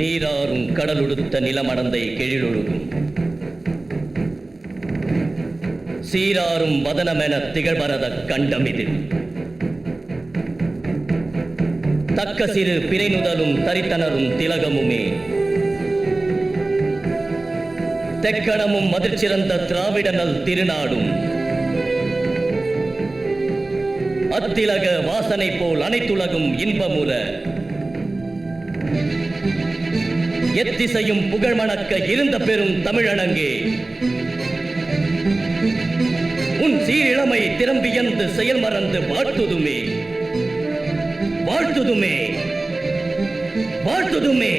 நீராறும் கடலுடுத்த நிலமடந்தை கெழிலொழுகும் சீராறும் வதனமென திகழ்பரத கண்டமிது தக்க சிறு பிறைநுதலும் தரித்தனரும் திலகமுமே தெக்கணமும் மதிர்ச்சிறந்த திராவிடனல் திருநாடும் அத்திலக வாசனை போல் அனைத்துலகும் இன்பமுற எத்திசையும் புகழ் மணக்க இருந்த பெரும் தமிழனங்கே உன் சீரிழமை திறம்பியந்து செயல் மறந்து வாழ்த்துதுமே வாழ்த்துதுமே வாழ்த்துதுமே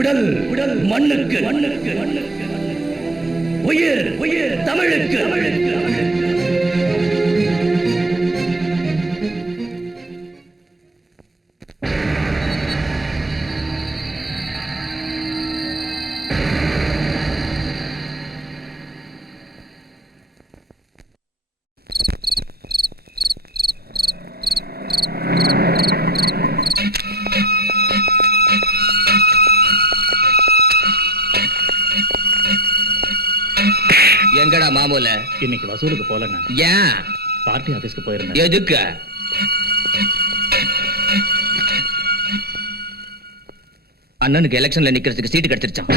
உடல் உடல் மண்ணுக்கு மண்ணுக்கு மண்ணுக்கு உயிர் உயிர் தமிழுக்கு தமிழுக்கு எங்கடா மாமூல இன்னைக்கு வசூலுக்கு போலண்ணா. ஏன்? பார்ட்டி ஆபீஸ்க்கு போயிருந்தேன். எதுக்கு? அண்ணனுக்கு எலெக்ஷன்ல நிக்கிறதுக்கு சீட்டு கிடைச்சிருச்சான்.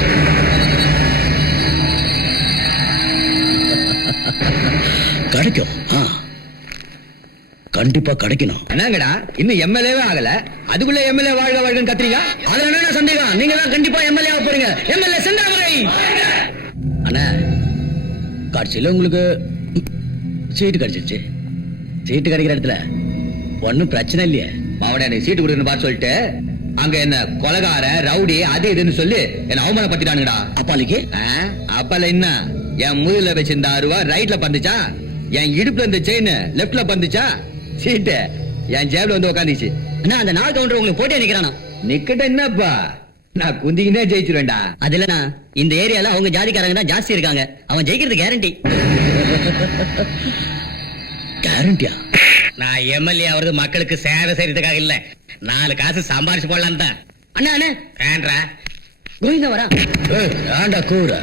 கிடைக்கும், கண்டிப்பா கிடைக்கணும். என்னங்கடா இன்னும் எம்எல்ஏவே ஆகல, அதுக்குள்ள எம்எல்ஏ வாழ்க வாழ்கன்னு கத்துறீங்க. அதுல என்ன சந்தேகம்? நீங்க தான் கண்டிப்பா எம்எல்ஏ ஆக போறீங்க. எம்எல்ஏ செந்தாமரை. அண்ணா, கடைசியில உங்களுக்கு சீட்டு கிடைச்சிருச்சு. சீட்டு கிடைக்கிற இடத்துல ஒன்னும் பிரச்சனை இல்லையே. அவனை எனக்கு சீட்டு கொடுக்கணும் பார்த்து சொல்லிட்டு அங்க என்ன கொலகார ரவுடி அது இதுன்னு சொல்லி என்ன அவமானப்படுத்திட்டானுங்கடா. அப்பாலிக்கு அப்பல என்ன என் முதுகுல வச்சிருந்த 6 ரூபா ரைட்ல பந்துச்சா, என் இடுப்புல இருந்த செயின் லெப்ட்ல பந்துச்சா, சீட்டு என் ஜேப்ல வந்து உட்காந்துச்சு. அந்த நாள் கவுண்டர் உங்களுக்கு போட்டே நிக்கிறானா? நிக்கட்ட என்னப்பா, நான் குந்திக்கினே ஜெயிச்சிருவேன்டா. அது இல்லனா இந்த ஏரியால அவங்க ஜாதிக்காரங்க தான் ஜாஸ்தி இருக்காங்க. அவன் ஜெயிக்கிறது கேரண்டி. கேரண்டியா? நான் எம்எல்ஏ ஆவது மக்களுக்கு சேவை செய்யறதுக்காக இல்ல, 4 காசு சம்பாரிச்சு போடலாம் தான். அண்ணா அண்ணா ஏன்றா கோவிந்த வரா? ஏண்டா கூற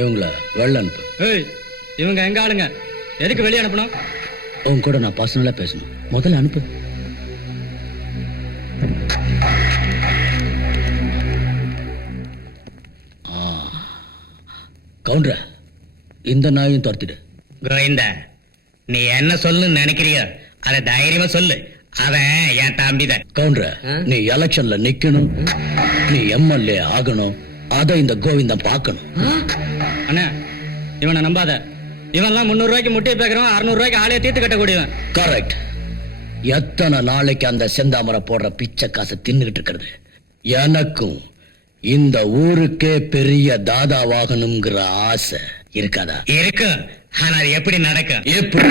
இவங்கள வெள்ள அனுப்பு. இவங்க எங்க ஆளுங்க, எதுக்கு வெளியே அனுப்பணும்? உங்க கூட நான் பர்சனலா பேசணும். முதல்ல அனுப்பு. கவுண்டர, இந்த நாயும் துரத்திடு. கோவிந்தா, நீ என்ன சொல்லு நினைக்கிறியோ அதை தைரியமா சொல்லு. அவன் என் தம்பிதான். கவுண்டர, நீ எலெக்ஷன்ல நிக்கணும், நீ எம்எல்ஏ ஆகணும். அத இந்த கோவிந்தன் பார்க்கணும். அண்ணா, இவனை நம்பாத. இவன்லாம் 300 ரூபாய்க்கு முட்டையை பேக்கிறவன், 600 ரூபாய்க்கு ஆளைய தீர்த்து கட்டக்கூடியவன். கரெக்ட். எத்தனை நாளைக்கு அந்த செந்தாமரை போடுற பிச்சை காசை தின்னுகிட்டு இருக்கிறது? எனக்கும் இந்த ஊருக்கே பெரிய தாதாவாகணுங்கிற ஆசை இருக்காதா? இருக்கு. ஆனா அது எப்படி நடக்கும்? எப்படி?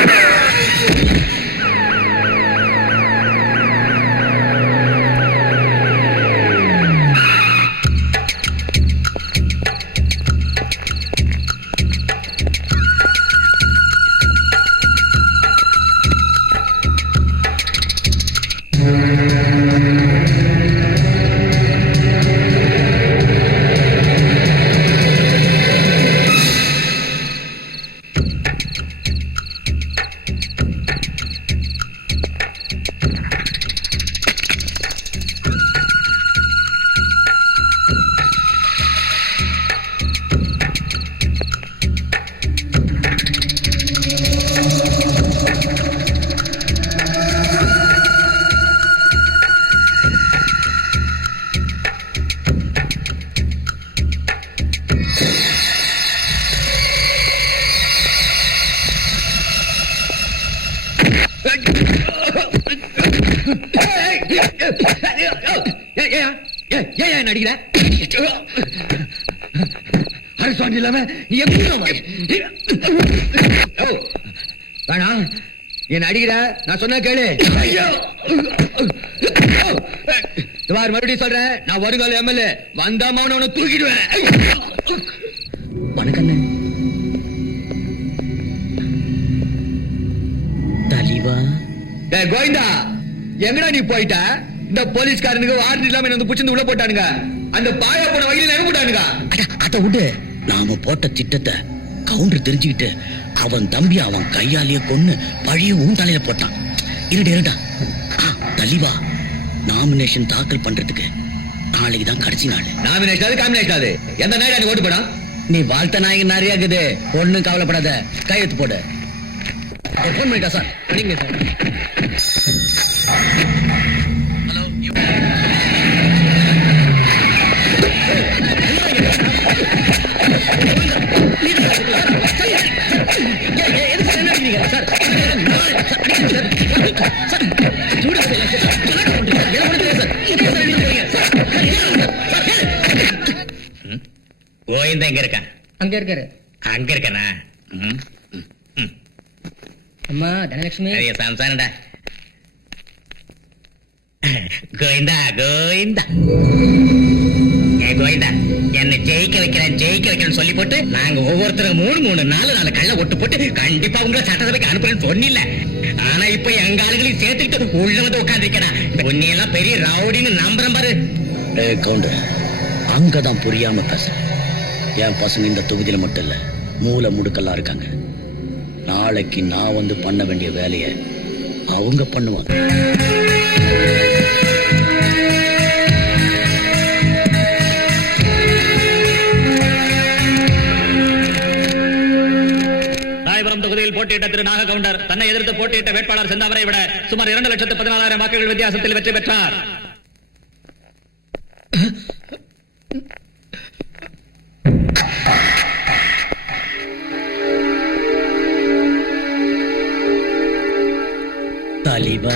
நடிக்கிற அரசாண்டி இல்லாம வேணாம், என் அடிக்கிற. நான் சொன்ன கேளு. மறுபடியும் சொல்றேன், நான் வருங்கால எம்எல்ஏ வந்தாம அவனை தூக்கிடுவேன். வணக்கண்ணே. தலைவா டேய் கோவிந்தா, எங்கடா நீ போயிட்ட? இந்த போலீஸ்காரனுக்கு வாரண்ட் இல்லாம என்ன வந்து புடிச்சு உள்ள போட்டானுங்க. அந்த பாயா போன வகையில எங்க போட்டானுங்க? அத விடு. நாம போட்ட திட்டத்தை கவுண்டர் தெரிஞ்சுக்கிட்டு அவன் தம்பி அவன் கையாலேயே கொன்னு பழிய உன் தலையில போட்டான். இருடா தலிவா, நாமினேஷன் தாக்கல் பண்றதுக்கு நாளைக்கு தான் கடைசி நாள். நாமினேஷன் காமினேஷன் எந்த நாள் நீ ஓட்டு போடா? நீ வாழ்த்த நாயகன் நிறைய இருக்குது, ஒண்ணும் கவலைப்படாத, கையெழுத்து போடு. போன் பண்ணிட்டா சார்? நீங்க சார். ஹலோ, கோவிந்தா எங்க இருக்கான்? அங்க இருக்காரு. அங்க இருக்கானா? அம்மா தனலட்சுமி. நிறைய சம்சாரம்டா. கோவிந்தா கோவிந்தா கோவிந்தா, என்ன ஜெயிக்க வைக்கிறேன்னு சொல்லி போட்டு நாங்க ஒவ்வொருத்தரும் 3 கள்ள ஒட்டு போட்டு கண்டிப்பா உங்களை சட்டசபைக்கு அனுப்புறேன்னு சொன்னில்ல. ஆனா இப்ப எங்க ஆளுகளையும் சேர்த்துக்கிட்டு உள்ள வந்து உட்காந்துருக்கா. உன்னையெல்லாம் பெரிய ரவுடின்னு நம்புறேன் பாரு. கவுண்டர், அங்கதான் புரியாம பேசுறேன். என் பசங்க இந்த தொகுதியில மட்டும் இல்ல, மூல முடுக்கெல்லாம் இருக்காங்க. நாளைக்கு நான் வந்து பண்ண வேண்டிய வேலையை அவங்க பண்ணுவாங்க. ராயபுரம் தொகுதியில் போட்டியிட்ட திரு நாக கவுண்டர் தன்னை எதிர்த்து போட்டியிட்ட வேட்பாளர் செந்தாமரை விட சுமார் 2,14,000 வாக்குகள் வித்தியாசத்தில் வெற்றி பெற்றார். தாலிபா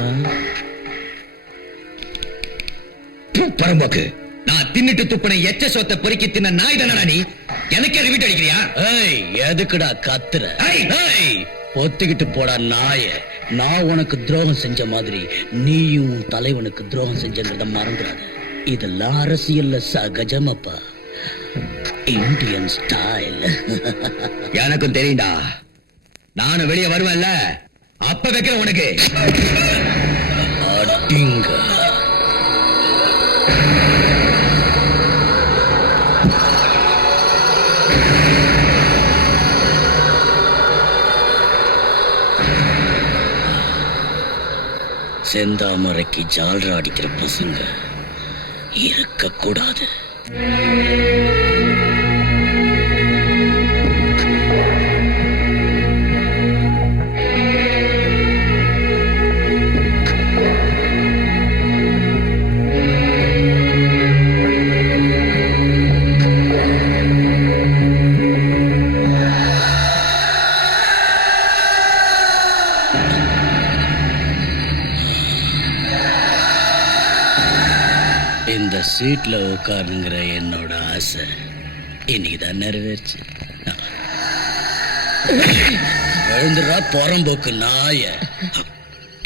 பரம்போக்கு, நான் தின்னுட்டு துப்புன எச்ச சொத்தை பொறுக்கி தின்ன நாய் தானடா நீ? எனக்கே ரிவிட் அடிக்கிறியா? ஏய், எதுக்குடா கத்துற? ஏய், ஏய், ஒத்துக்கிட்டு போடா நாய. நான் உனக்கு துரோகம் செஞ்ச மாதிரி நீயும் உன் தலைவனுக்கு துரோகம் செஞ்சங்கிறத மறந்துடாத. இதெல்லாம் அரசியல்ல சகஜமப்பா, இந்தியன் ஸ்டைல். எனக்கும் தெரியும்டா. நானும் வெளியே வருவேன்ல, அப்ப வைக்கிற உனக்கு அடிங்க. செந்தாமரைக்கு ஜால்ரா அடிக்கிற பசங்க இருக்க கூடாது. இந்த சீட்ல உட்காருங்கிற என்னோட ஆசை இன்னைக்குதான் நிறைவேறுச்சு. எழுந்துடா புறம்போக்கு நாய.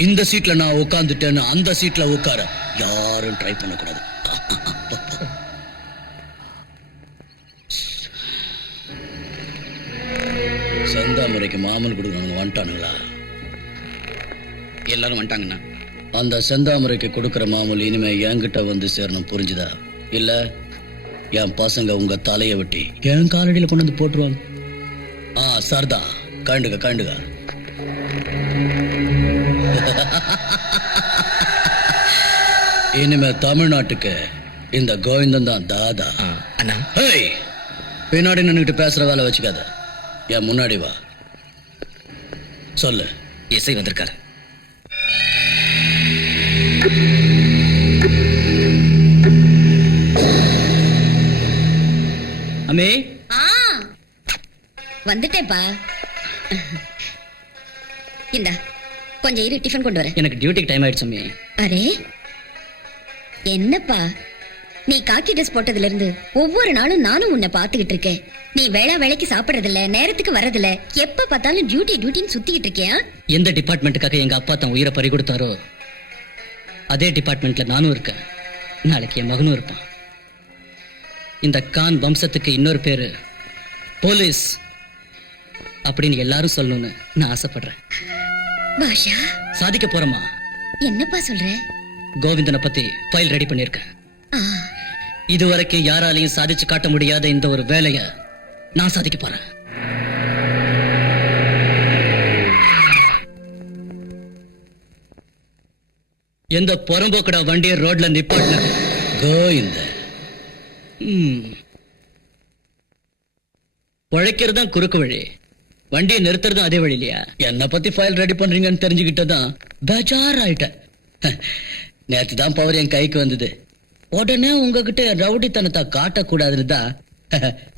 இந்த சீட்ல நான் உட்காந்துட்டேன்னு அந்த சீட்ல உட்கார யாரும் ட்ரை பண்ணக்கூடாது. செந்தாமரைக்கு மாமன் கொடுக்கணும் வந்துட்டானுங்களா? எல்லாரும் வந்துட்டாங்கண்ணா. அந்த செந்தாமரைக்கு கொடுக்கிற மாமூல் இனிமே என்கிட்ட வந்து சேரணும், புரிஞ்சுதா? இல்ல என் பசங்க உங்க தலைய வெட்டி என் காலடியில கொண்டு வந்து போட்டுருவாங்க. சர்தா, கண்டுக. இனிமே தமிழ்நாட்டுக்கு இந்த கோவிந்தன் தான் தாதா. அண்ணா, ஏய், பின்னாடி நின்னுகிட்டு பேசுற வேலை வச்சுக்காத. என் முன்னாடி வா, சொல்லு. இசை வந்திருக்காரு. அம்மே, வந்துட்டேப்பா. இந்தா கொஞ்சம் இரு, டிஃபன் கொண்டு வரேன். எனக்கு டியூட்டிக்கு டைம் ஆயிடுச்சு அம்மி. அரே என்னப்பா, நீ காக்கி ட்ரெஸ் போட்டதுல இருந்து ஒவ்வொரு நாளும் நானும் உன்னை பாத்துக்கிட்டு இருக்கேன். நீ வேளைக்கு சாப்பிடறதில்ல, நேரத்துக்கு வரதில்ல, எப்ப பார்த்தாலும் டியூட்டின்னு சுத்திக்கிட்டு இருக்கியா? எந்த டிபார்ட்மெண்ட்டுக்காக எங்க அப்பா தான் உயிரை பறி கொடுத்தாரோ அதே டிபார்ட்மெண்ட்ல நானும் இருக்கேன். நாளைக்கு என் மகனும் இருப்பான். இந்த கான் வம்சத்துக்கு இன்னொரு பேரு போலீஸ் அப்படின்னு எல்லாரும் சொல்லணும்னு நான் ஆசைப்படுறேன். பாஷா, சாதிக்க போறேம்மா. என்னப்பா சொல்ற? கோவிந்தனை பத்தி ஃபைல் ரெடி பண்ணிருக்கேன். ஆ, இதுவரைக்கும் யாராலையும் சாதிச்சு காட்ட முடியாத இந்த ஒரு வேலைய நான் சாதிக்க போறேன். எந்த புறம்போக்கடா வண்டியை ரோட்ல நிப்பாட்ட கோவிந்த உழைக்கிறது தான் குறுக்கு வழி, வண்டியை நிறுத்துறதும் அதே வழி இல்லையா? என்ன பத்தி ஃபைல் ரெடி பண்றீங்கன்னு தெரிஞ்சுக்கிட்டதான் பேஜார் ஆயிட்டேன். நேத்து தான் பவர் என் கைக்கு வந்தது. உடனே உங்ககிட்ட ரவுடித்தனத்தை காட்டக்கூடாதுன்னு தான்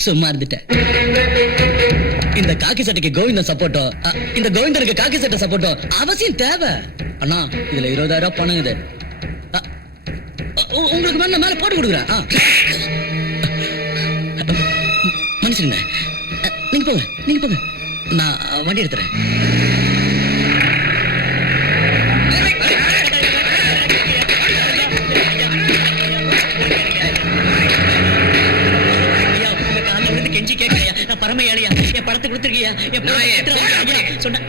சும்மா இருந்துட்டேன். இந்த காக்கி சட்டைக்கு கோவிந்தன் சப்போர்ட்டோ, இந்த கோவிந்தனுக்கு காக்கி சட்டை சப்போர்ட்டோ அவசியம் தேவை. அண்ணா இதுல 20,000 பணம் இது. உங்களுக்கு மேல போட்டு கொடுக்குறேன். மனுஷனுங்க நீங்க போங்க, நீங்க போங்க, நான் வண்டி எடுத்துறேன். ஐயா, உங்க கால்ல விழுந்து கெஞ்சி கேட்கலையா? நான் பரம ஏழையா, என் படத்தை கொடுத்துருக்கியா? என் பணத்தை எடுத்துட்டு வாங்க, சொன்ன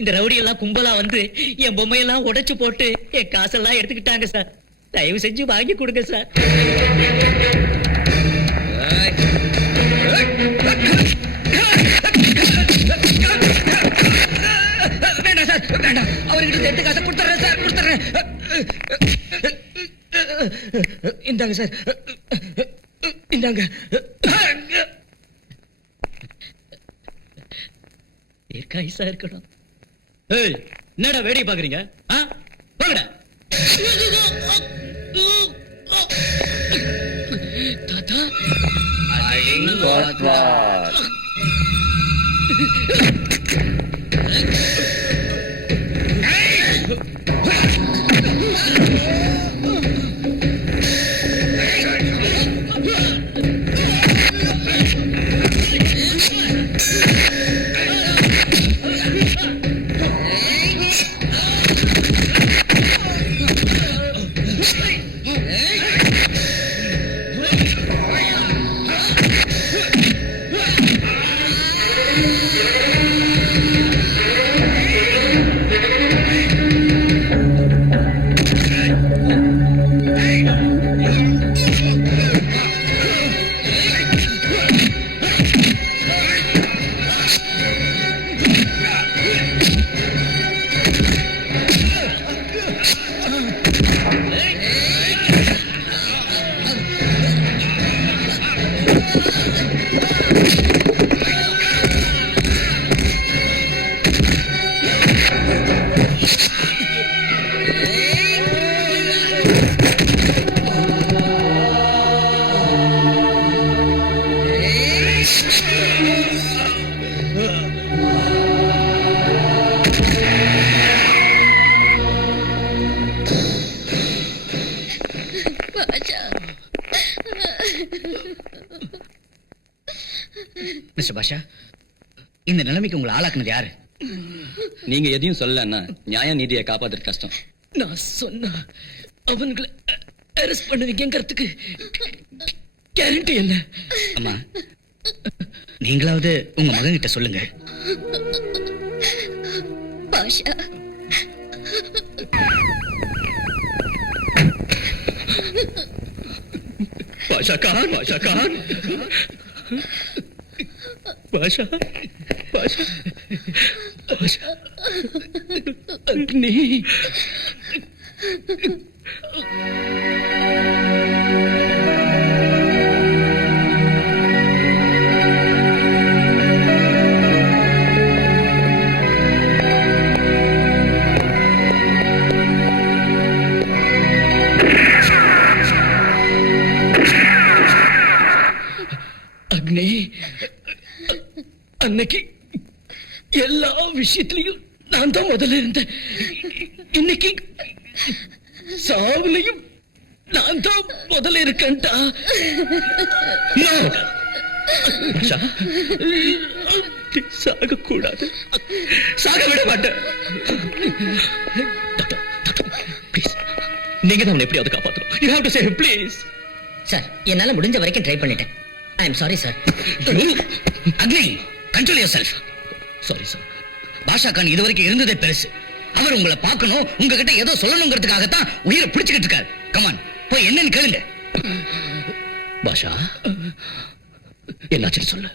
இந்த ரவுடி எல்லாம் கும்பலா வந்து என் பொம்மையெல்லாம் உடைச்சு போட்டு என் காசெல்லாம் எடுத்துக்கிட்டாங்க சார். தயவு செஞ்சு வாங்கி கொடுங்க சார். வேண்டாம் சார், வேண்டாம். அவர்கிட்ட எடுத்து காசை கொடுத்துறேன் சார், கொடுத்துறேன். இந்தாங்க சார், இந்தாங்க. தீர்க்காயுசா இருக்கணும். ஏய், என்னடா வேடிக்கை பாக்குறீங்க? போங்கடா. தாத்தா மிஸ்டர் பாஷா, இந்த நிலைமைக்கு உங்களை ஆளாக்குனது யாரு? நீங்க எதையும் சொல்லலன்னா நியாய நீதியை காப்பாத்துறது கஷ்டம். நான் சொன்னா அவங்களை அரெஸ்ட் பண்ணுவீங்கிறதுக்கு கேரண்டி என்ன? அம்மா, நீங்களாவது உங்க மகன் கிட்ட சொல்லுங்க. பாஷா, பாஷா கான், பாஷா கான், பாஷா, பாஷா, பாஷா, அக்னி. அக்னி, அன்னைக்கு எல்லா விஷயத்திலையும் நான் தான் முதல்ல இருந்தேன். இன்னைக்கு சாவுலையும் நான் தான் முதல்ல இருக்கேன்டா. சாக கூடாது, சாக விட மாட்டேன். நீங்க தான் எப்படியாவது காப்பாற்றணும். You have to save please. Sir, என்னால முடிஞ்ச வரைக்கும் ட்ரை பண்ணிட்டேன். I am sorry sir. Agni, control yourself. Sorry sir. Basha Khan இதுவரைக்கும் இருந்ததே பெருசு. அவர் உங்களை பார்க்கணும், உங்ககிட்ட ஏதோ சொல்லணுங்கிறதுக்காகத்தான் உயிரை பிடிச்சுக்கிட்டு இருக்காரு. கமான், போய் என்னன்னு கேளுங்க. பாஷா, என்னாச்சுன்னு சொல்லு.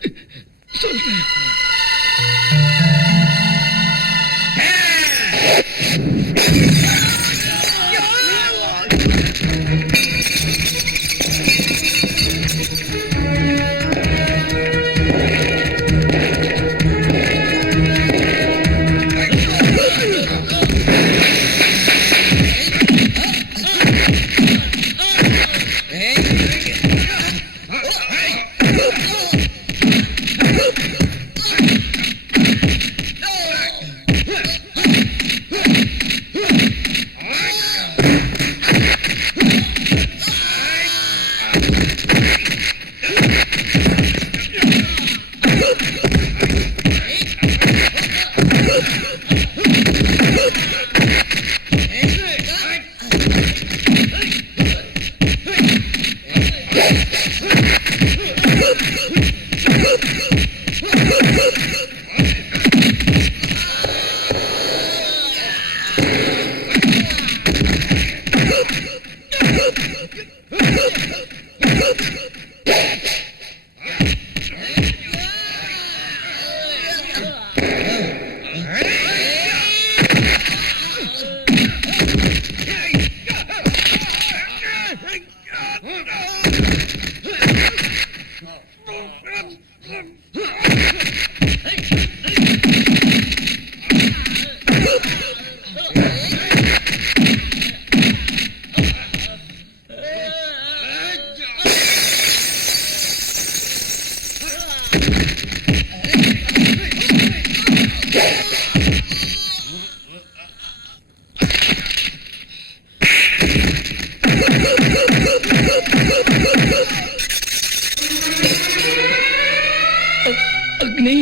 அக்னி,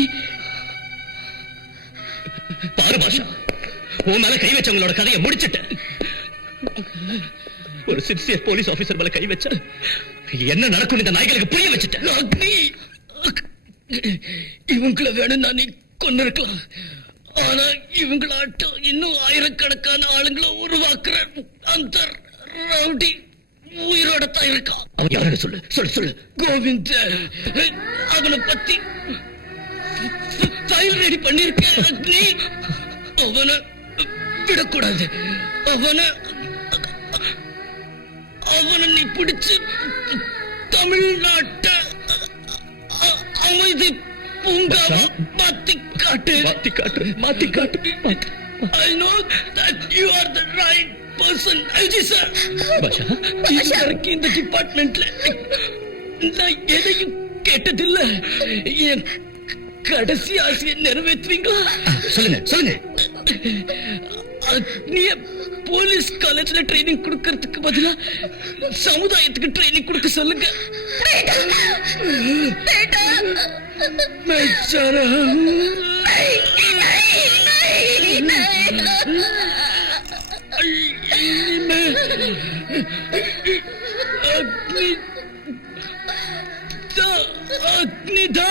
பாரு பாஷா, உன் மேல கை வச்சவங்களோட கதையை முடிச்சிட்ட. ஒரு சின்சியர் போலீஸ் ஆபீசர் மேல கை வச்ச என்ன நடக்கும் இந்த நாய்களுக்கு புரிய வச்சுட்ட. அக்னி, இவங்களை வேணும்னா நீ கொண்டு இருக்கலாம். ஆனா இவங்களாட்டம் இன்னும் ஆயிரக்கணக்கான ஆளுங்களை உருவாக்குற அந்த ரவுடி உயிரோட தான் இருக்கான். அவன் யாருன்னு சொல்லு, சொல்லு சொல்லு. கோவிந்த், அவனை பத்தி ஃபைல் ரெடி பண்ணிருக்கேன் அக்னி. அவனை விடக்கூடாது. அவனை நீ பிடிச்சு தமிழ்நாட்டை அமைதி பூங்காவை மாத்தி காட்டு. மாத்தி காட்டு. I know that you are the right person, IG sir. Basha, இதுவரைக்கும் இந்த டிபார்ட்மெண்ட்ல நான் எதையும் கேட்டதில்லை. என் கடைசி ஆசையை நிறைவேற்றுவீங்களா? சொல்லுங்க சொல்லுங்க. நீ போலீஸ் காலேஜ்ல ட்ரைனிங் கொடுக்கறதுக்கு பதிலா சமுதாயத்துக்கு ட்ரைனிங் கொடுக்க சொல்லுங்க. அக்னிதா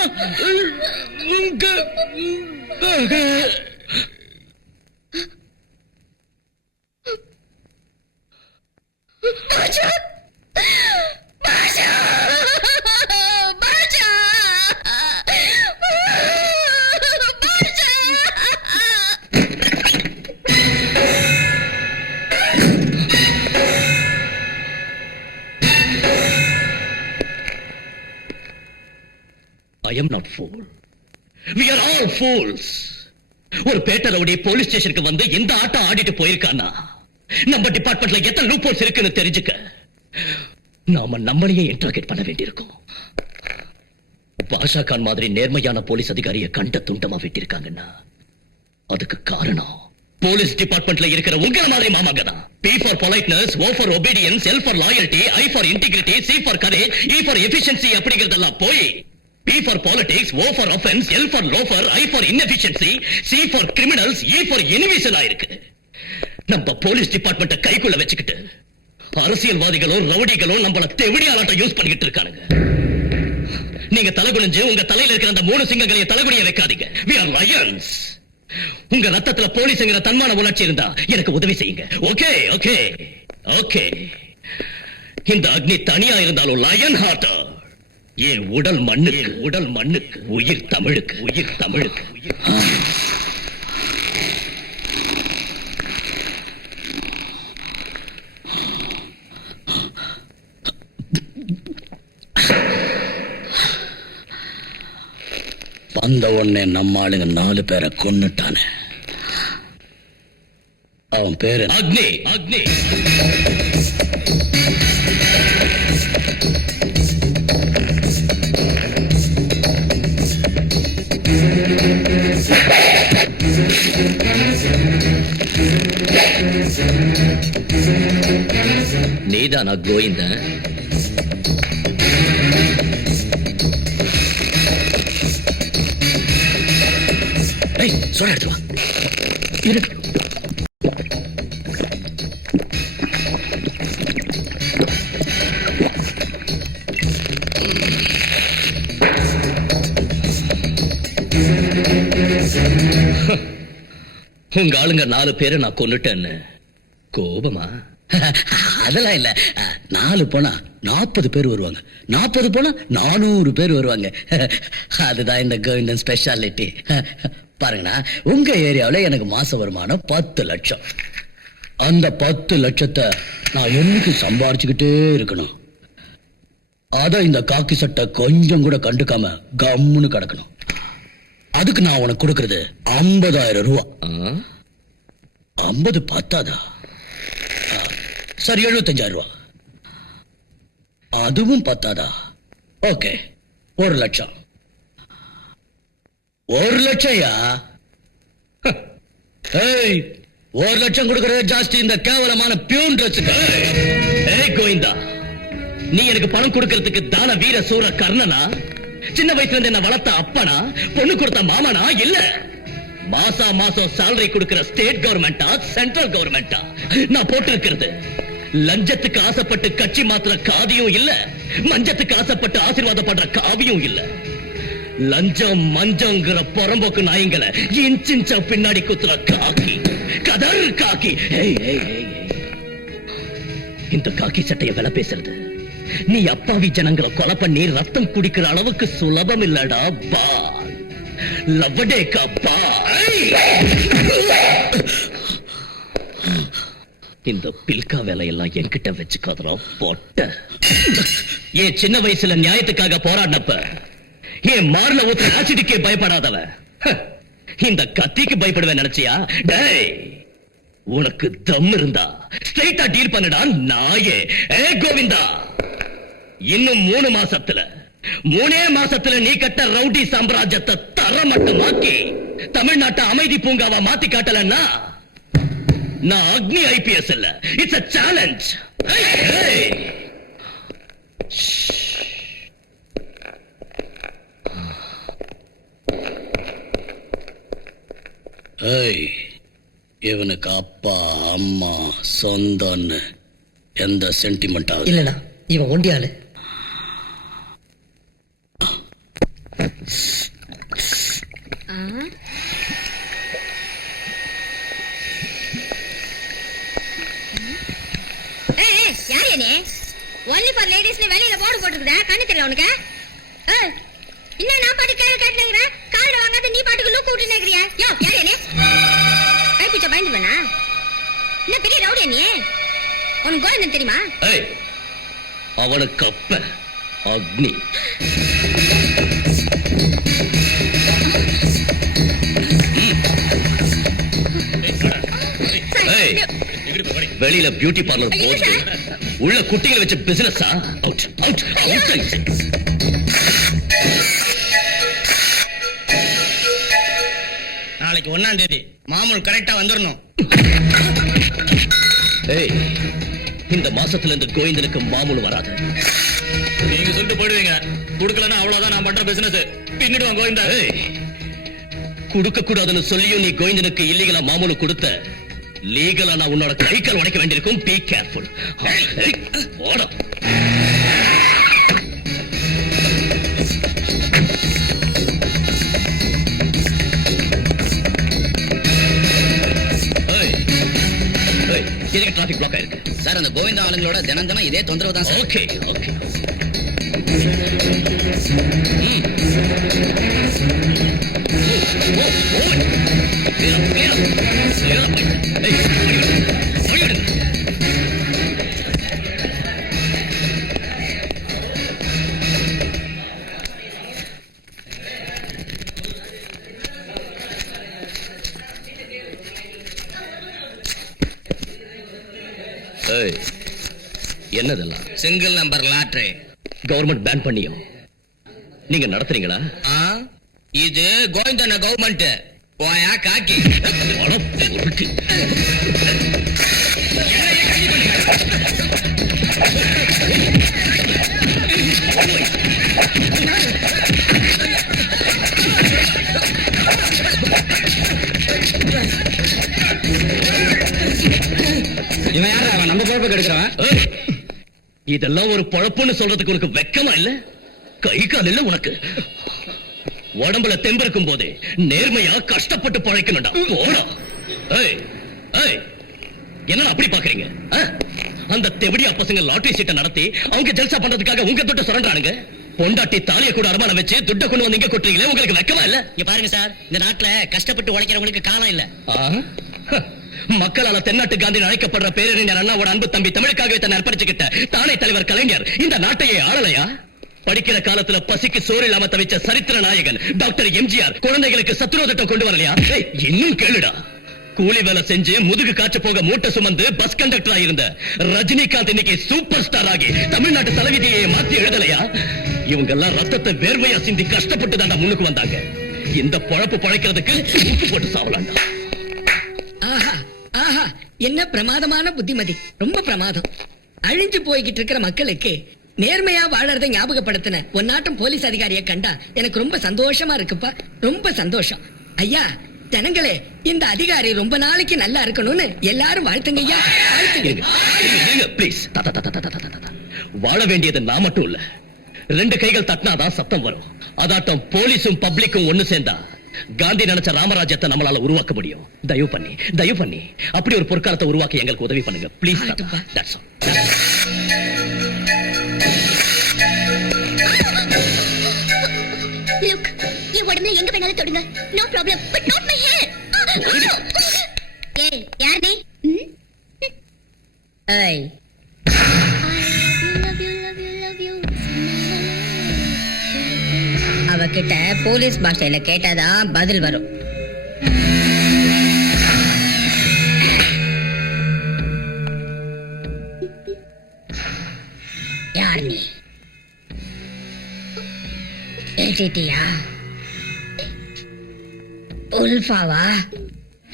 உங்க I am not fool. We are all fools. ஒரு பேட்ட ரவுடி போலீஸ் ஸ்டேஷனுக்கு வந்து இந்த ஆட்டம் ஆடிட்டு போயிருக்கானா நம்ம டிபார்ட்மெண்ட்ல எத்தனை லூப் ஹோல்ஸ் இருக்குன்னு தெரிஞ்சுக்க நாம நம்மளையே இன்டர்கேட் பண்ண வேண்டியிருக்கும். பாஷா கான் மாதிரி நேர்மையான போலீஸ் அதிகாரியை கண்ட துண்டமா விட்டிருக்காங்கன்னா அதுக்கு காரணம் போலீஸ் டிபார்ட்மெண்ட்ல இருக்கிற உங்கள மாதிரி மாமாங்க தான். P for politeness, O for obedience, L for loyalty, I for integrity, C for courage, E for efficiency அப்படிங்கறதெல்லாம் போய் P for politics, O for offense, L for loafer, I for inefficiency, C for criminals, E for enemies எல்லாம் இருக்கு. நம்ம police டிபார்ட்மெண்ட்டை கைக்குள்ள வச்சுக்கிட்டு அரசியல்வாதிகளும் ரவுடிகளும் நம்மள தெவிடியாலாட்டம் யூஸ் பண்ணிக்கிட்டு இருக்கானுங்க. நீங்க தலைகுனிஞ்சு உங்க தலையில இருக்கிற அந்த 3 சிங்கங்களையும் தலைகுனிய வைக்காதீங்க. We are lions. உங்க ரத்தத்துல போலீஸ்ங்கிற தன்மான உணர்ச்சி இருந்தா எனக்கு உதவி செய்யுங்க. Okay okay okay. இந்த அக்னி தனியா இருந்தாலும் லயன் ஹார்ட். என் உடல் மண்ணுக்கு உயிர் தமிழுக்கு. வந்த உடனே நம்ம ஆளுங்க 4 பேரை கொன்னுட்டானே. அவன் பேரு அக்னி. நீதானா கோவிந்த? சொல்ல எடுத்து வா. இரு. உங்க ஆளுங்க 4 பேரை நான் கொன்னுட்டேன்னு கோபமா? அதெல்லாம் இல்ல. 4 போனா 40 பேர் வருவாங்க, 40 போனா 400 பேர் வருவாங்க. அதுதான் இந்த கோவிந்தன் ஸ்பெஷாலிட்டி. பாருங்கண்ணா, உங்க ஏரியாவில் எனக்கு மாச வருமானம் 10 லட்சம். அந்த 10 லட்சத்தை நான் என்னைக்கு சம்பாரிச்சுக்கிட்டே இருக்கணும். அத இந்த காக்கி சட்டை கொஞ்சம் கூட கண்டுக்காம கம்முன்னு கிடக்கணும். அதுக்கு நான் உனக்கு கொடுக்கறது 50,000 ரூபா. 50 பத்தாதா? சரி, 75,000 ரூபா. அதுவும் பத்தாதா? ஓகே, 1 லட்சம். 1 லட்சம்யா? ஏய், 1 லட்சம் கொடுக்கறது ஜாஸ்தி இந்த கேவலமான பியூன் ட்ரெஸ்ஸுக்கு. ஏய் கோவிந்தா, நீ எனக்கு பணம் கொடுக்கறதுக்கு தான வீர சூர கர்ணனா? சின்ன வயசுல இருந்து என்ன வளர்த்த அப்பனா? பொண்ணு கொடுத்த மாமனா? இல்ல, மாசம் salary கொடுக்கிற ஸ்டேட் கவர்மெண்டா சென்ட்ரல் கவர்மெண்டா? நான் போட்டு இருக்கிறது லஞ்சத்துக்கு ஆசைப்பட்டு கட்சி மாத்திர காதியும் இல்ல, மஞ்சத்துக்கு ஆசைப்பட்டு ஆசீர்வாதப்படுற காவியும் இல்ல. லஞ்சம் மஞ்சங்கிற புறம்போக்கு நாயங்களை இன்ச்சா பின்னாடி குத்துற காக்கி, கதர் காக்கி. இந்த காக்கி சட்டைய விலை பேசுறது நீ அப்பாவி ஜனங்களை கொலை பண்ணி ரத்தம் குடிக்கிற அளவுக்கு சுலபம் இல்லடா பா. லவடேக்கா பா. இந்த பில்கா வேலையெல்லாம் என்கிட்ட வச்சுக்காதரா பொட்ட. ஏன் சின்ன வயசுல நியாயத்துக்காக போராடினப்ப ஏன் மார்ல ஊத்த ஆசிடிக்கே பயப்படாதவ இந்த கத்திக்கு பயப்படுவேன் நினைச்சியா? டேய், உனக்கு தம் இருந்தா ஸ்ட்ரைட்டா டீல் பண்ணடா நாயே. ஏ கோவிந்தா, இன்னும் 3 மாசத்துல நீ கட்ட ரவுடி சாம்ராஜ்யத்தை தரமட்டமாக்கி தமிழ்நாட்டை அமைதி பூங்காவா மாத்தி காட்டலன்னா நான் அக்னி ஐபிஎஸ் இல்ல, இட்ஸ் a challenge. ஏய், இவனுக்கு அப்பா அம்மா சொந்தம்னு எந்த சென்டிமெண்ட் ஆகுது? இல்லடா, இவன் ஒண்டியாளு. யார் நீ? ஒன்லி ஃபார் லேடிஸ்னு வெளியில போர்டு போட்டுருக்குதா? கண்ணு தெரியல உனக்கு? இன்னும் நான் பாட்டு கேள்வி கேட்டுங்கிறேன். கார்டு வாங்காத நீ பாட்டுக்கு லூக்கு விட்டு நிக்கிறியா? யோ, யார் நீ? கைப்பிச்ச பயந்து வேணா? என்ன பெரிய ரவுடியா நீ? உனக்கு கோவிந்தன் தெரியுமா? அவனுக்கு அப்ப அக்னி. வெளியில பியூட்டி பார்லர் போட்டு உள்ள குட்டிகளை வச்ச பிசினஸ். நாளைக்கு 1ஆம் தேதி மாமூல் கரெக்டா வந்துடணும். இந்த மாசத்துல இருந்து கோவிந்தனுக்கு மாமூல் வராது. நீங்க சொல்லிட்டு போயிடுவீங்க. குடுக்கலன்னா அவ்வளவுதான் நான் பண்ற பிசினஸ். பின்னிடுவான் கோவிந்தா. குடுக்க கூடாதுன்னு சொல்லியும் நீ கோவிந்தனுக்கு இல்லீகலா மாமூல் கொடுத்த, லீகலா நான் உன்னோட கைக்கால் உடைக்க வேண்டியிருக்கும். Be careful. ஓட டிராபிக் பிளாக் ஆயிருக்கு. சார் அந்த கோவிந்தா ஆளுங்களோட தினம் தினம் இதே தொந்தரவு தான் சார். Okay okay. என்னதெல்லாம் single number lottery. Government ban பண்ணியும் நீங்க நடத்துறீங்களா? இது கோவிந்தன கவர்மெண்ட் போயா காக்கி. இவன் யாரா? அவன் நம்ம பொழப்பு கெடுக்கிறான். இதெல்லாம் ஒரு பொழப்புன்னு சொல்றதுக்கு உனக்கு வெக்கமா இல்ல? கை கால் இல்ல உனக்கு? உடம்புல தெம்பிருக்கும் போதே நேர்மையா கஷ்டப்பட்டு பழைக்கணும்டா. போடா. என்ன அப்படி பாக்குறீங்க? அந்த தெவடியா பசங்க லாட்டரி சீட்டை நடத்தி அவங்க ஜல்சா பண்றதுக்காக உங்க துட்ட சுரண்டானுங்க. பொண்டாட்டி தாலிய கூட அடமானம் வச்சு துட்ட கொண்டு வந்து இங்க கொட்டுறீங்களே, உங்களுக்கு வெக்கமா இல்ல? இங்க பாருங்க சார், இந்த நாட்டுல கஷ்டப்பட்டு உழைக்கிறவங்களுக்கு காலம் இல்ல. மக்களால தென்னாட்டு காந்தி அழைக்கப்படுற பேரறிஞர் அண்ணாவோட அன்பு தம்பி தமிழுக்காகவே தன்னை அர்ப்பணிச்சுக்கிட்ட தானே தலைவர் கலைஞர் இந்த நாட்டையே ஆளலையா? படிக்கிற காலத்துல பசிக்கு சோறு இல்லாம தவிச்ச சரித்திர நாயகன் டாக்டர் எம்ஜிஆர் குழந்தைகளுக்கு சத்துணவு திட்டம் கொண்டு வரலையா? இன்னும் கேளுடா. கூலி வேலை செஞ்சு முதுகு காய்ச்ச போக மூட்டை சுமந்து பஸ் கண்டக்டரா இருந்த ரஜினிகாந்த் இன்னைக்கு சூப்பர் ஸ்டார் ஆகி தமிழ்நாட்டு தலைவிதியை மாத்தி எழுதலையா? இவங்க எல்லாம் ரத்தத்தை வேர்வையா சிந்தி கஷ்டப்பட்டு தாண்டா முன்னுக்கு வந்தாங்க. இந்த பொழப்பு பழைக்கிறதுக்கு உப்பு போட்டு சாவலாண்டா. ஆஹா ஆஹா, என்ன பிரமாதமான புத்திமதி, ரொம்ப பிரமாதம். அழிஞ்சு போய்கிட்டு இருக்கிற மக்களுக்கு நேர்மையா வாழறதை ஞாபகப்படுத்தின ஒன்னாட்டம் போலீஸ் அதிகாரியை கண்டா எனக்கு ரொம்ப சந்தோஷமா இருக்குப்பா, ரொம்ப சந்தோஷம். ஐயா ஜனங்களே, இந்த அதிகாரி ரொம்ப நாளைக்கு நல்லா இருக்கணும்னு எல்லாரும் வாழ்த்துங்க ஐயா, வாழ்த்துங்க. ப்ளீஸ். வாழ வேண்டியது நான் மட்டும் இல்ல, ரெண்டு கைகள் தட்டினாதான் சத்தம் வரும். அதாட்டம் போலீஸும் பப்ளிக்கும் ஒண்ணு சேர்ந்தா காந்தி நினைச்ச ராமராஜ்யத்தை நம்மளால உருவாக்க முடியும். தயவு பண்ணி அப்படி ஒரு பொற்காலத்தை உருவாக்கி எங்களுக்கு உதவி பண்ணுங்க ப்ளீஸ். லுக், என் உடம்புல எங்க வேணாலும் தொடுங்க, no problem, but not my hair. ஏய், யார் நீ? ஏய், அவகிட்ட போலீஸ் பாஷையில கேட்டாதான் பதில் வரும். யார் நீ? ஏடிடியா? உல்ஃபாவா?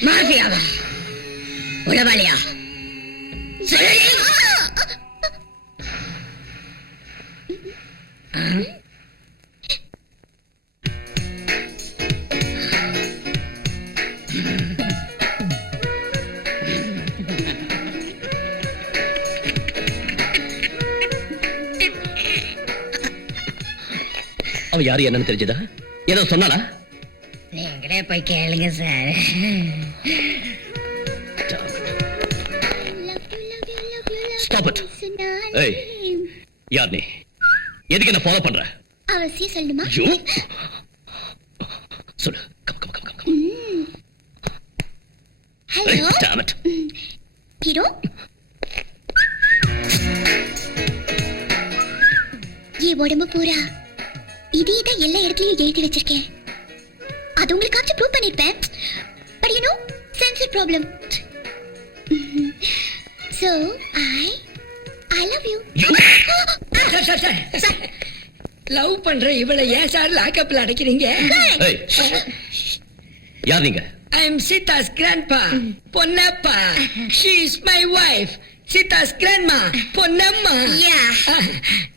மாஃபியாவா? உளவாளியா? சொல்லு. அவ யாரு என்னன்னு தெரிஞ்சதா? ஏதோ சொன்னானா? நீங்களே போய் கேளுங்க சார். Stop it. ஏய், யார் நீ? எதுக்கு என்ன ஃபாலோ பண்ற? அவசியம் சொல்லுமா? ஐயோ, சொல்லு. Hello, Damn it. ஹீரோ. என் உடம்பு பூரா இதே தான் எல்லா இடத்துலயும் எழுதி வச்சிருக்கேன். அது உங்களுக்காச்சும் ப்ரூவ் பண்ணிருப்பேன். But you know, censor problem. So I love you. Love பண்ற இவளை ஏன் சார் லாக்அப்ல அடைக்கிறீங்க? ஏய், யார் நீங்க? I am Sita's grandpa, Ponnappa. She is my wife, Sita's grandma, Ponnamma. Yeah.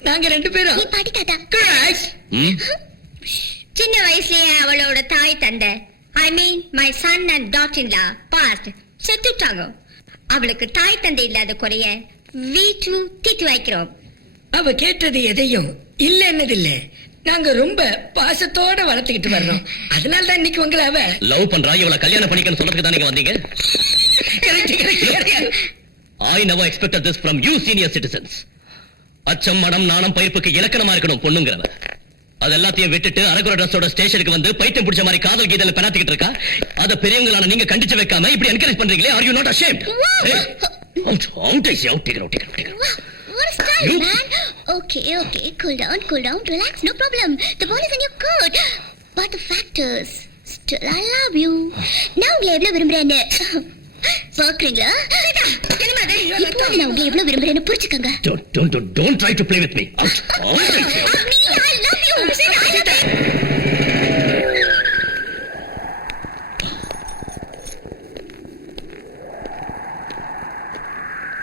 நாங்க ரெண்டு பேரும் நீ பாட்டி தாத்தா. Correct. சின்ன வயசுலயே அவளோட தாய் தந்தை, I mean my son and daughter in law passed, செத்துட்டாங்க. அவளுக்கு தாய் தந்தை இல்லாத குறைய வீட்டு தீட்டு வைக்கிறோம். அவ கேட்டது எதையும் இல்ல என்னதில்ல, நாங்க ரொம்ப பாசத்தோட வளர்த்துக்கிட்டு வர்றோம். அதனாலதான் இன்னைக்கு உங்களை அவ லவ் பண்றா, இவளை கல்யாணம் பண்ணிக்கன்னு சொல்றதுக்கு தான் நீங்க வந்தீங்க? I never expected this from you senior citizens. அச்சம் மடம் நாணம் பயிர்ப்புக்கு இலக்கணமா இருக்கணும் பொண்ணுங்கிறவ. அது எல்லாத்தையும் விட்டுட்டு அரகுர ட்ரெஸ்ஸோட ஸ்டேஷனுக்கு வந்து பைத்தியம் பிடிச்ச மாதிரி காதல் கீதல பெறாத்திக்கிட்டு இருக்கா. அத பெரியவங்களான நீங்க கண்டிச்சு வைக்காம இப்படி encourage பண்றீங்களே. Are you not ashamed? Hey, out, take it out. What a style, You- man. Okay, cool down, relax, no problem. The ball is in your court. But the fact is, still I love you. நான் உங்களை எவ்வளவு விரும்புறேன்னு பாக்குறீங்களா? என்னமா அது? இப்போ நான் உங்களை எவ்வளவு விரும்புறேன்னு புரிச்சுக்கங்க. Don't try to play with me. Out. I love you.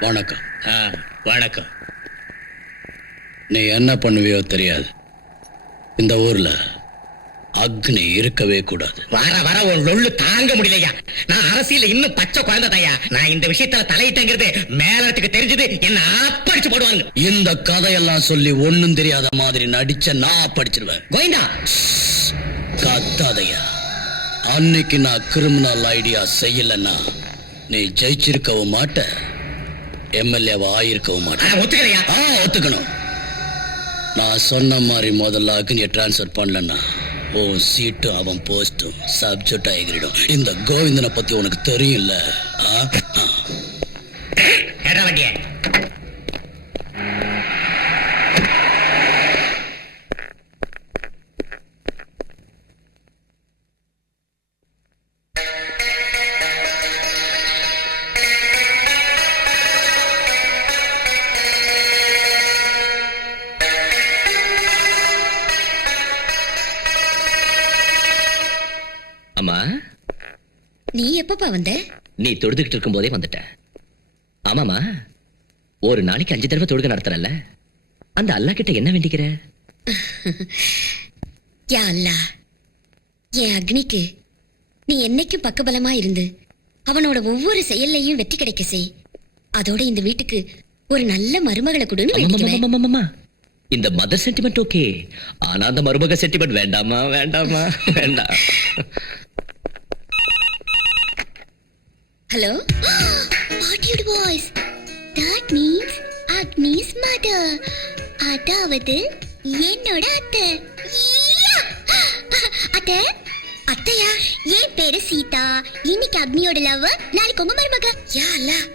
வணக்கம். வணக்கம். நீ என்ன பண்ணுவியோ தெரியாது. இந்த ஊர்ல அக்னி இருக்கவே கூடாது. வர உன் லொள்ளு தாங்க முடியலையா. நான் அரசியல இன்னும் பச்சை குழந்தையா. நான் இந்த விஷயத்துல தலையிட்டங்கிறது மேலத்துக்கு தெரிஞ்சது என்ன ஆப்படிச்சு போடுவாங்க. இந்த கதையெல்லாம் சொல்லி ஒண்ணும் தெரியாத மாதிரி நடிச்ச நான் படிச்சிருவேன். கோவிந்தா, கத்தாதையா. அன்னைக்கு நான் கிரிமினல் ஐடியா செய்யலன்னா நீ ஜெயிச்சிருக்கவும் மாட்ட, எம்எல்ஏவா ஆயிருக்கவும் மாட்டேன். ஒத்துக்கலையா? ஒத்துக்கணும். நான் சொன்ன மாதிரி முதல்ல அக்னியை டிரான்ஸ்ஃபர் பண்ணலன்னா உன் சீட்டு அவன் போஸ்டும் சப்ஜெக்ட் ஆகிடும். இந்த கோவிந்தனை பத்தி உனக்கு தெரியும்ல. வண்டிய அம்மா, நீ எப்பப்பா வந்த? நீ தொழுதுகிட்டு இருக்கும் போதே வந்துட்ட. ஆமாமா, ஒரு நாளைக்கு 5 தடவை தொழுகை நடத்துறல்ல, அந்த அல்லாஹ் கிட்ட என்ன வேண்டிக்கிற? யா அல்லாஹ், என் அக்னிக்கு நீ என்னைக்கும் பக்கபலமா இருந்து அவனோட ஒவ்வொரு செயல்லையும் வெற்றி கிடைக்க செய். அதோட இந்த வீட்டுக்கு ஒரு நல்ல மருமகளை கொடுன்னு வேண்டிக்குவேன். அம்மம்மம்மம்மம்மம்மா, இந்த மதர் சென்டிமெண்ட் ஓகே, ஆனா அந்த மருமக சென்டிமெண்ட் வேண்டாமா வேண்டாம். Hello, what voice? That means Agnes mother, அதாவது என்னோட அத்தை. அத்தை, அத்தையா? என் பேரு சீதா. இன்னைக்கு அக்னியோட லவ், நாளைக்கு உங்க மருமக. யா அல்லாஹ்,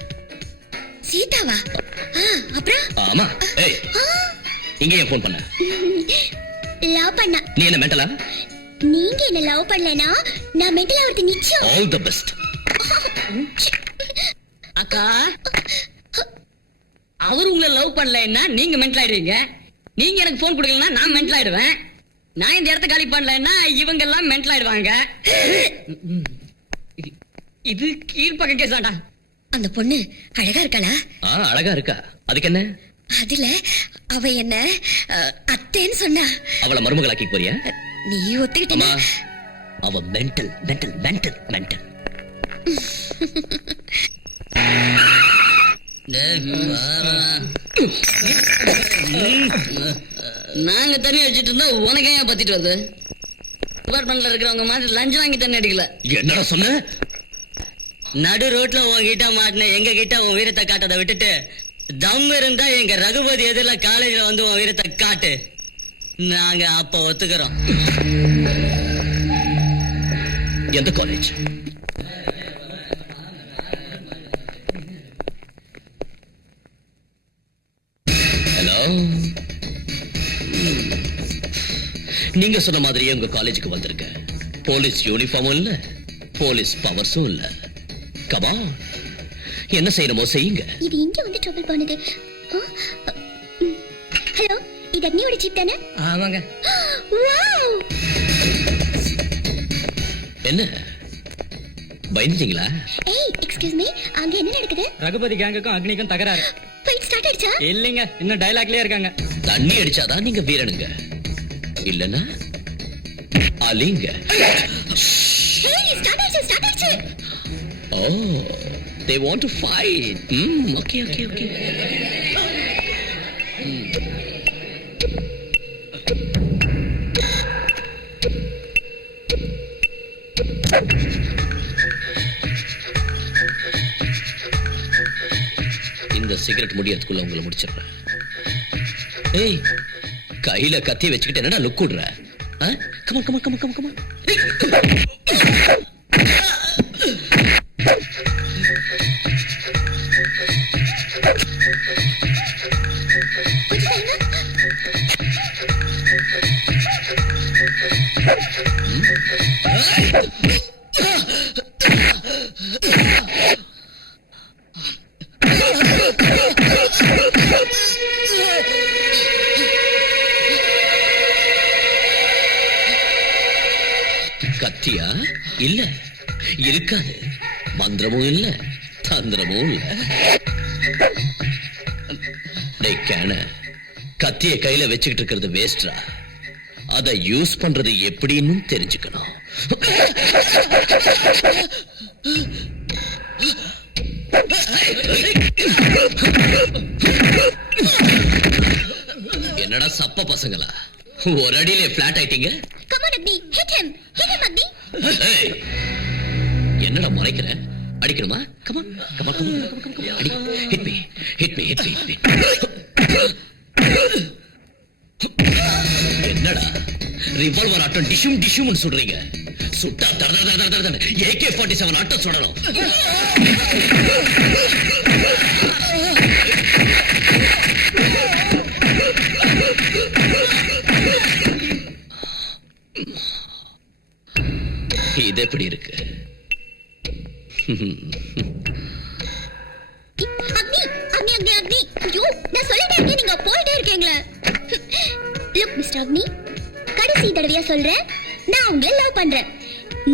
சீதாவா? அப்புறம் ஆமா. ஏய், இங்க ஏன் போன் பண்ண? லவ் பண்ண. நீ என்ன மென்டலா? நீங்க என்ன லவ் பண்ணலனா நான் மென்டலா வரது நிச்சயம். All the best. அக்கா, அவர் உங்களை லவ் பண்ணலைன்னா நீங்க மென்டல் ஆயிடுவீங்க. நீங்க எனக்கு போன் கொடுக்கலன்னா நான் மென்டல் ஆயிடுவேன். நான் இந்த இடத்த காலி பண்ணலைன்னா இவங்க எல்லாம் மென்டல் ஆயிடுவாங்க. இது கீழ்பக்க கேசாண்டா. அந்த பொண்ணு அழகா இருக்காளா? அழகா இருக்கா, அதுக்கு என்ன? அதுல அவ என்ன அத்தைன்னு சொன்னா. அவளை மருமகளாக்கி போறியா? நீ ஒத்துக்கிட்டா? அவ மென்டல். நாங்க தண்ணி அடிச்சிட்டு இருந்தா உனக்கு ஏன் பத்திட்டு வருது? டிபார்ட்மெண்ட்ல இருக்கிறவங்க மாதிரி லஞ்சம் வாங்கி தண்ணி அடிக்கல. என்னடா சொன்ன? நடு ரோட்ல உங்ககிட்ட மாட்டின எங்க கிட்ட உன் வீரத்தை காட்டதை விட்டுட்டு தம் இருந்தா எங்க ரகுபதி எதிரில காலேஜ்ல வந்து உன் வீரத்தை காட்டு. நாங்க அப்ப ஒத்துக்கிறோம். எந்த காலேஜ்? ஹலோ, நீங்க சொன்ன மாதிரியே உங்க காலேஜுக்கு வந்திருக்க. போலீஸ் யூனிஃபார்மும் இல்ல, போலீஸ் பவர்ஸும் இல்ல. கமா, என்ன செய்யணுமோ செய்யுங்க. இது இங்க வந்து ட்ரபிள் பண்ணுது. ஹலோ, இது அக்னியோட ஜீப் தானே? ஆமாங்க. வாவ், என்ன பயந்துட்டீங்களா? ஏய் எக்ஸ்கியூஸ் மீ, அங்க என்ன நடக்குது? ரகுபதி கேங்குக்கும் அக்னிக்கும் தகராறு. ஃபைட் ஸ்டார்ட் ஆயிடுச்சா? இல்லைங்க, இன்னும் டயலாக்லயே இருக்காங்க. தண்ணி அடிச்சாதான் நீங்க வீரனுங்க, இல்லன்னா அலிங்க. ஏய் ஸ்டார்ட் ஆயிடுச்சு. Oh, they want to fight. Okay. Cigarette முடியறதுக்குள்ள உங்களை முடிச்சிடுறேன். ஏய், கையில கத்திய வச்சுக்கிட்டு என்னடா லுக் விடுற? கமா கமா கமா கமா கமா. கத்தியா? இல்ல, இருக்காது. மந்திரமும் இல்ல, தந்திரமும் இல்ல. டேய் கேன, கத்திய கையில வச்சுக்கிட்டு இருக்கிறது வேஸ்ட்ரா. அதை யூஸ் பண்றது எப்படின்னு தெரிஞ்சுக்கணும். என்னடா சப்ப பசங்களா, ஒரு அடியிலே பிளாட் ஆயிட்டீங்க. Come on, Agni. Hit him. Hit him, Agni. ஏய், என்னடா முறைக்கிற? அடிக்கணுமா? கமா கமா கமா அடி. Hit me hit me hit me hit me. என்னடா ரிவால்வர் ஆட்டம் டிஷும் டிஷும்னு சொல்றீங்க? சுட்டா தட தட தட தட தட AK-47 ஆட்டம் சுடணும். இது எப்படி இருக்கு? அக்னி அக்னி அக்னி அக்னி. ஐயோ, நான் சொல்லிட்டே இருக்கேன், நீங்க போயிட்டே இருக்கீங்களே. லுக் மிஸ்டர் அக்னி, கடைசி தடவையா சொல்றேன், நான் உங்களை லவ் பண்றேன்.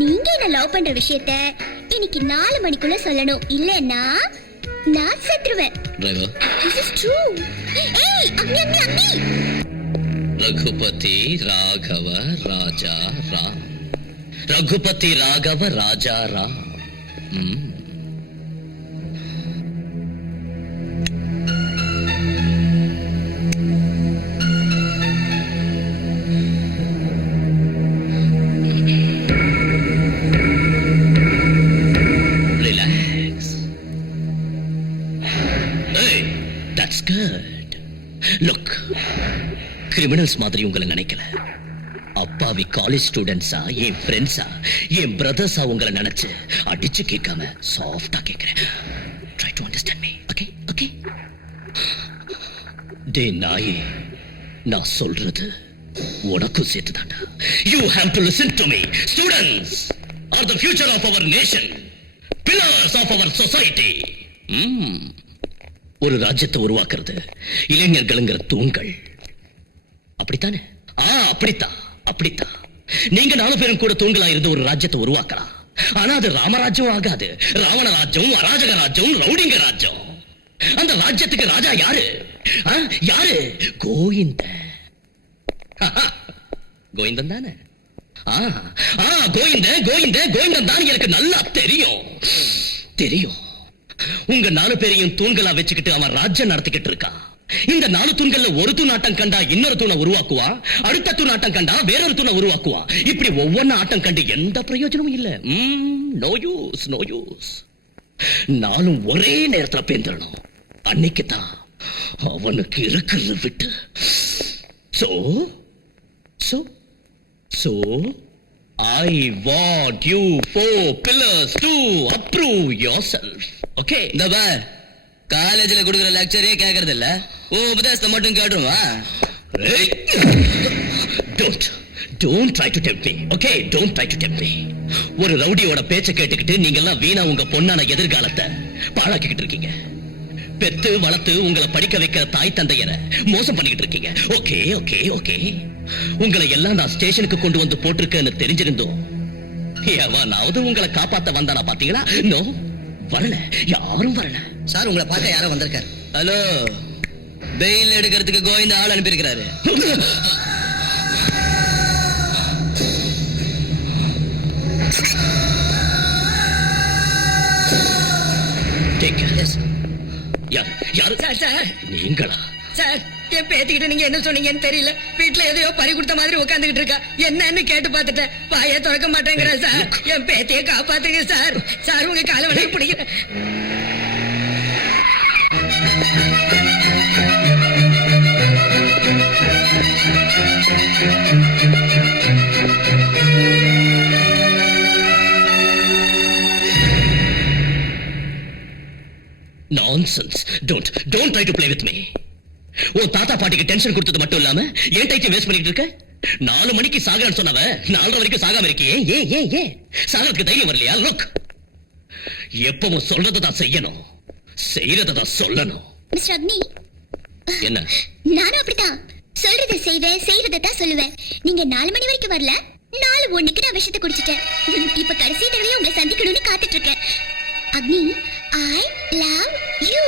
நீங்க என்ன லவ் பண்ற விஷயத்த இன்னைக்கு 4 மணிக்குள்ள சொல்லணும். இல்லன்னா நான் செத்துருவேன். Driver, This is true. ஏய் Agni Agni Agni. Raghupati Raghava Raja Ram. Raghupati Raghava Raja Ram. Relax. Hey, that's good. Look, criminals மாதிரி உங்களை நினைக்கல. அப்பாவி காலேஜ் ஸ்டூடெண்ட்ஸா, என் ஃப்ரெண்ட்ஸா, என் பிரதர்ஸா உங்களை நினைச்சு அடிச்சு கேட்காம சாஃப்டா கேட்கிறேன். Try to understand me. Okay okay. டே நாயே, நான் சொல்றது உனக்கும் சேர்த்துதான்டா. You have to listen to me. Students are the future of our nation, pillars of our society. ஒரு ராஜ்யத்தை உருவாக்குறது இளைஞர்களுங்கிற தூண்கள். அப்படித்தானே? அப்படித்தான் அப்படித்தான். நீங்க 4 பேரும் கூட தூண்களா இருந்து ஒரு ராஜ்யத்தை உருவாக்கலாம். ஆனா அது ராமராஜ்யம் ஆகாது. ராவண ராஜ்யம், அராஜக ராஜ்யம், ரவுடிங்க ராஜ்யம். அந்த ராஜ்யத்துக்கு ராஜா யாரு? யாரு? கோவிந்தன். கோவிந்தன் தானே? கோவிந்தன் தான் எனக்கு நல்லா தெரியும் தெரியும். உங்க 4 பேரையும் தூண்களா வச்சுக்கிட்டு அவன் ராஜ்யம் நடத்திக்கிட்டு இருக்கான். இந்த 4 தூண்கள்ல ஒரு தூண் ஆட்டம் கண்டா இன்னொரு தூணை உருவாக்குவா, அடுத்த தூண் ஆட்டம் கண்டா வேறொரு தூணை உருவாக்குவா. இப்படி ஒவ்வொன்னு ஆட்டம் கண்டு எந்த பிரயோஜனமும் இல்ல. No use no use. 4 ஒரே நேரத்துல பேந்தரணும். அன்னைக்குதான் அவனுக்கு இருக்கிறது விட்டு. So I want you 4 pillars to approve yourself. Okay? இந்த பார், காலேஜ்ல கொடுக்குற லெக்சரே கேக்குறது இல்ல, உபதேசத்தை மட்டும் கேட்டுருவா. Don't try to tempt me. Okay? Don't try to tempt me. ஒரு ரவுடியோட பேச்ச கேட்டுக்கிட்டு நீங்க எல்லாம் வீணா உங்க பொண்ணான எதிர்காலத்தை பாழாக்கிட்டு இருக்கீங்க. பெத்து வளர்த்து உங்களை படிக்க வைக்கிற தாய் தந்தையரை மோசம் பண்ணிக்கிட்டு இருக்கீங்க. Okay okay okay. உங்களை எல்லாம் நான் ஸ்டேஷனுக்கு கொண்டு வந்து போட்டிருக்கேன்னு தெரிஞ்சிருந்தோம் எவனாவது உங்களை காப்பாத்த வந்தானா பாத்தீங்களா? நோ, வரல, யாரும் வரல. சார், உங்களை பார்க்க யாரோ வந்திருக்காரு. ஹலோ, பெயில் எடுக்கிறதுக்கு கோவிந்த ஆள் அனுப்பியிருக்கிறாரு. யாரு? சார் நீங்களா? சார், என் பேத்திக்கிட்ட நீங்க என்ன சொன்னீங்கன்னு தெரியல. வீட்டுல எதையோ பறி கொடுத்த மாதிரி உட்காந்துக்கிட்டு இருக்கா. என்னன்னு கேட்டு பார்த்துட்டேன், வாயை திறக்க மாட்டேங்கிறேன். சார், என் பேத்தியை காப்பாத்துங்க சார். சார், உங்க காலை வலி பிடிக்கிறேன். Nonsense. Don't try to play with me. உன் தாத்தா பாட்டிக்கு டென்ஷன் கொடுத்தது மட்டும் இல்லாம ஏன் டைத்தை வேஸ்ட் பண்ணிட்டு இருக்க? 4 மணிக்கு சாகறன்னு சொன்னவ 4:30 வரைக்கும் சாகாம இருக்கியே. ஏன் சாகிறதுக்கு தைரியம் வரலையா? லுக், எப்பவும் சொல்றதை தான் செய்யணும், செய்யறதை தான் சொல்லணும். மிஸ்டர் அக்னி, என்ன? நானும் அப்படித்தான். சொல்றதை செய்வேன், செய்யறதை தான் சொல்லுவேன். நீங்க 4 மணி வரைக்கும் வரல, 4:01 நான் விஷத்தை குடிச்சிட்டேன். இப்ப கடைசி தடவை உங்களை சந்திக்கணும்னு காத்துட்டு இருக்கேன். அக்னி, I love you.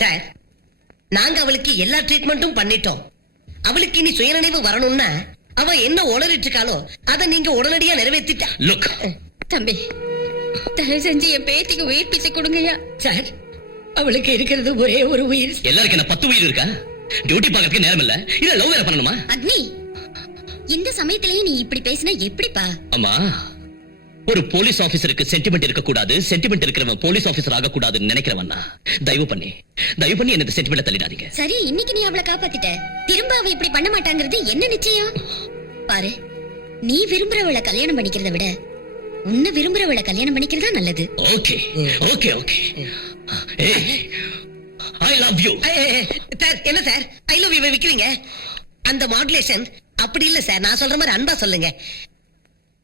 சார், நாங்க அவளுக்கு எல்லா ட்ரீட்மெண்ட்டும் பண்ணிட்டோம். அவளுக்கு இனி சுயநினைவு வரணும்னா அவ என்ன உளறிட்டு இருக்காளோ அதை நீங்க உடனடியா நிறைவேற்றிட்டா. லுக் தம்பி, தயவு செஞ்சு என் பேத்திக்கு உயிர் பிச்சை கொடுங்கய்யா. சார், அவளுக்கு இருக்கிறது ஒரே ஒரு உயிர். எல்லாருக்கும் என்ன 10 உயிர் இருக்கா? டியூட்டி பார்க்கறதுக்கு நேரம் இல்ல, இல்ல லவ் வேற பண்ணணுமா? அக்னி, இந்த சமயத்திலேயே நீ இப்படி பேசினா எப்படிப்பா? அம்மா, ஒரு போலீஸ் ஆபீசருக்கு சென்டிமெண்ட் இருக்க கூடாது, சென்டிமெண்ட் இருக்கிறவன் போலீஸ் ஆபீசர் ஆக கூடாதுன்னு நினைக்கிறவன் தயவு பண்ணி என்ன சென்டிமெண்ட் தள்ளிடாதீங்க. சரி, இன்னைக்கு நீ அவளை காப்பாத்திட்ட, திரும்ப அவ இப்படி பண்ண மாட்டாங்கிறது என்ன நிச்சயம்? பாரு, நீ விரும்புறவளை கல்யாணம் பண்ணிக்கிறத விட உன்னை விரும்புறவளை கல்யாணம் பண்ணிக்கிறதா நல்லது. Okay okay okay. I love you. Sir, என்ன சார் ஐ லவ் யூ விக்கிறீங்க? அந்த மாடுலேஷன் அப்படி இல்ல சார், நான் சொல்ற மாதிரி அன்பா சொல்லுங்க.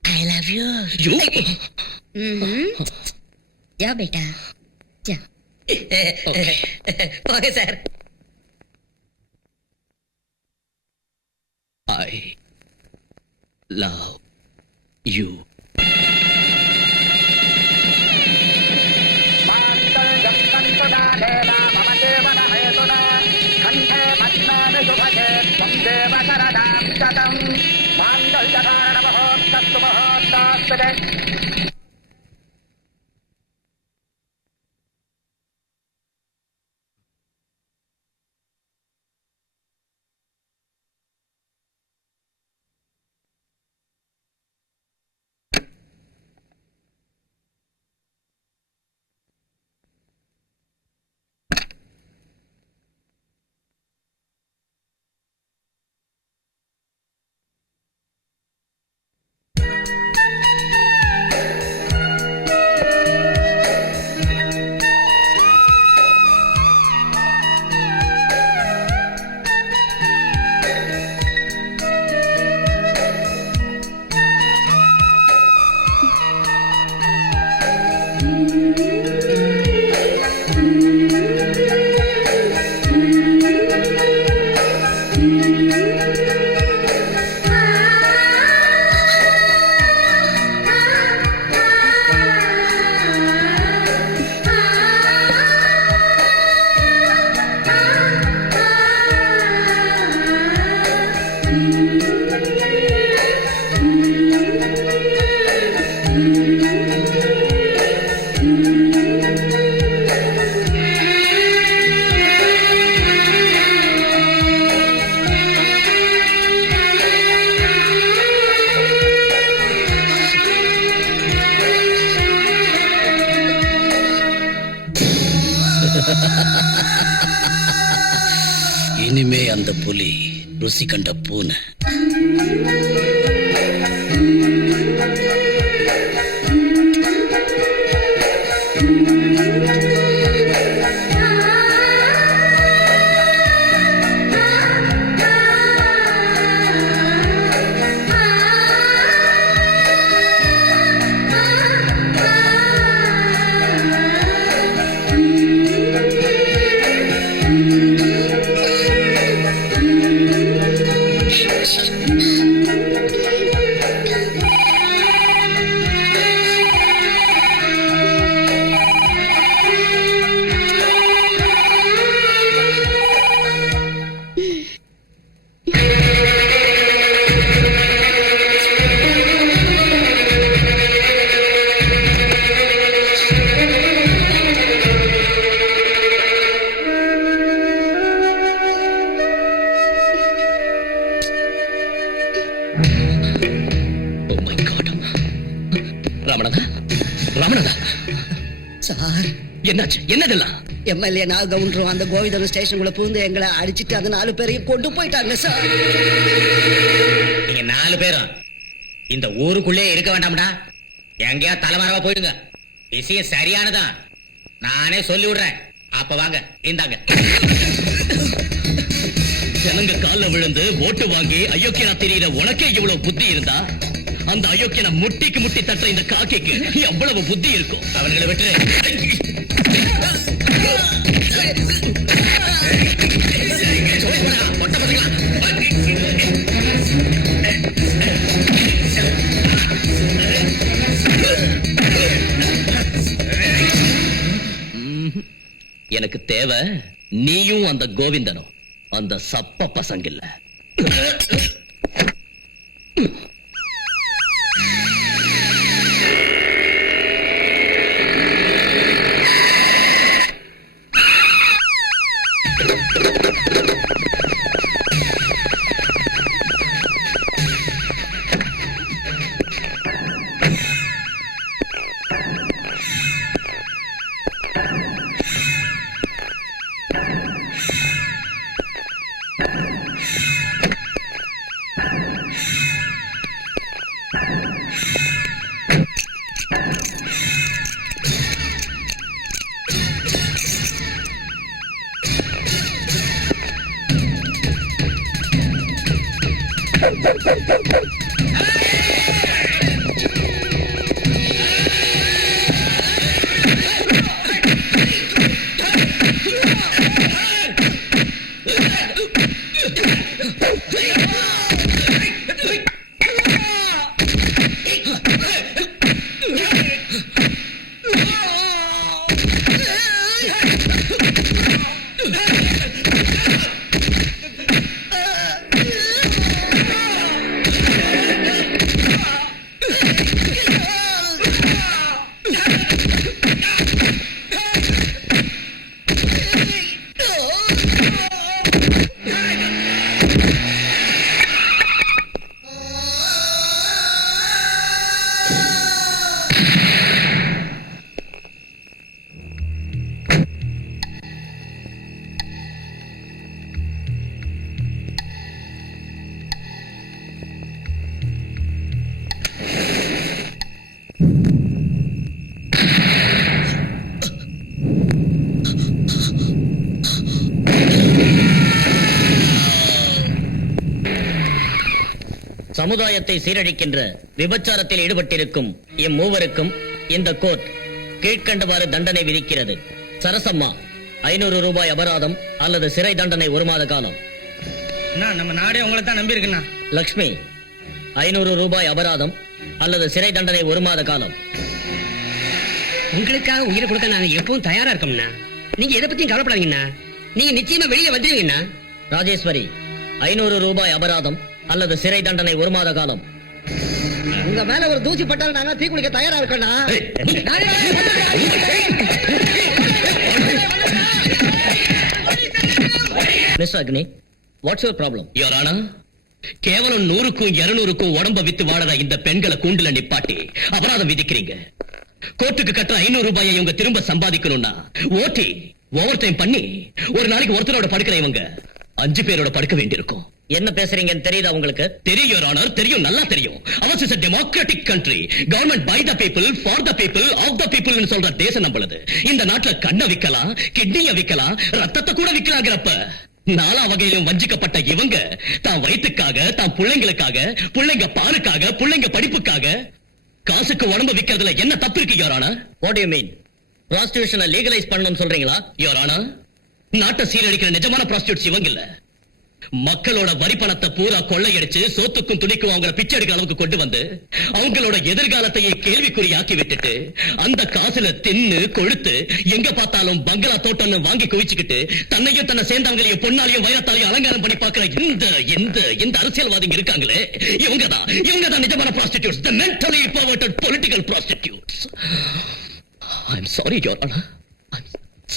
I love you. யூ ஜா பேட்டா ஜா. Okay sir. I love you. இனிமே அந்த புலி ருசி கண்ட பூனை. ராமநாதா, ராமநாதா, சார் என்னாச்சு? என்னதெல்லாம்? எம்எல்ஏ நாகவுண்டரும் அந்த கோவிந்தன் ஸ்டேஷனுக்குள்ள பூந்து எங்களை அடிச்சிட்டு அந்த 4 பேரையும் கொண்டு போயிட்டாங்க சார். நீங்க 4 பேரும் இந்த ஊருக்குள்ளே இருக்க வேண்டாம்டா. எங்கேயா தலைமறைவா போயிடுங்க. விஷயம் சரியானதான், நானே சொல்லி விடுறேன். அப்ப வாங்க, இந்தாங்க. ஜனங்க கால்ல விழுந்து ஓட்டு வாங்கி அயோக்கியனா தெரியுற உனக்கே இவ்வளவு புத்தி இருந்தா, அந்த அயோக்கியனை முட்டிக்கு முட்டி தட்டுற இந்த காக்கைக்கு எவ்வளவு புத்தி இருக்கும்? அவர்களை விட்டு எனக்கு தேவை நீயும் அந்த கோவிந்தனும், அந்த சப்ப பசங்க இல்ல. சமுதாயத்தை சீரழிக்கின்ற விபச்சாரத்தில் ஈடுபட்டிருக்கும் இம்மூவருக்கும் இந்த கோர்ட் கீழ்க்கண்டவாறு தண்டனை விதிக்கிறது. சரசம்மா 500 ரூபாய் அபராதம் அல்லது சிறை தண்டனை 1 மாத காலம். நம்ம நாடே உங்களை தான் நம்பி இருக்குண்ணா. லக்ஷ்மி 500 ரூபாய் அபராதம் அல்லது சிறை தண்டனை 1 மாத காலம். உங்களுக்காக உயிரை கொடுக்க நாங்க எப்பவும் தயாரா இருக்கோம்னா, நீங்க எதை பத்தியும் கவலைப்படாதீங்கண்ணா. நீங்க நிச்சயமா வெளியில வந்துருவீங்கண்ணா. ராஜேஸ்வரி 500 ரூபாய் அபராதம் அல்லது சிறை தண்டனை 1 மாத காலம். உங்க மேல ஒரு தூசி பட்டாலும் நாங்க தீ குளிக்க தயாரா இருக்கோம்னா. Mister Agni, what's your problem? Your honour, கேவலம் 100க்கும் 200க்கும் உடம்ப வித்து வாழற இந்த பெண்களை கூண்டுல நிப்பாட்டி அபராதம் விதிக்கிறீங்க. கோர்ட்டுக்கு கட்டுற 500 ரூபாயை இவங்க திரும்ப சம்பாதிக்கணும்னா ஓட்டி ஓவர் டைம் பண்ணி ஒரு நாளைக்கு ஒருத்தரோட படுக்கிற இவங்க 5 பேரோட படுக்க வேண்டியிருக்கும். என்ன பேசுறீங்கன்னு தெரியுதா உங்களுக்கு? தெரியும் யுவர் ஆனர், தெரியும், நல்லா தெரியும். Ours is a democratic country. Government by the people, for the people, of the people னு சொல்ற தேசம் நம்மளுது. இந்த நாட்டுல கண்ணை விக்கலாம், கிட்னியை விக்கலாம், ரத்தத்தை கூட விக்கலாங்கிறப்ப நாலா வகையிலும் வஞ்சிக்கப்பட்ட இவங்க தான் வயிற்றுக்காக, தான் பிள்ளைங்களுக்காக, பிள்ளைங்க பாலுக்காக, பிள்ளைங்க படிப்புக்காக காசுக்கு உடம்பு விக்கிறதுல என்ன தப்பு இருக்கு your honour? What you mean? ப்ராஸ்டிடியூஷனை லீகலைஸ் பண்ணணும்னு சொல்றீங்களா? யுவர் ஆனர், நாட்டை சீரழிக்கிற நிஜமான ப்ராஸ்டியூட்ஸ் இவங்க இல்ல. மக்களோட வரி பணத்தை பூரா கொள்ளையடிச்சு சோத்துக்கும் துணிக்கும் அவங்கள பிச்சை எடுக்கிற அளவுக்கு கொண்டு வந்து அவங்களோட எதிர்காலத்தையே கேள்விக்குறியாக்கி விட்டுட்டு அந்த காசுல தின்னு கொழுத்து எங்க பார்த்தாலும் பங்களா தோட்டம்னு வாங்கி குவிச்சுக்கிட்டு தன்னையும் தன்னை சேர்ந்தவங்களையும் பொன்னாலையும் வைரத்தாலையும் அலங்காரம் பண்ணி பார்க்கிற இந்த அரசியல்வாதிங்க இருக்காங்களே, இவங்கதான் நிஜமான prostitutes, the mentally perverted political prostitutes. I'm sorry, Your Honor. I'm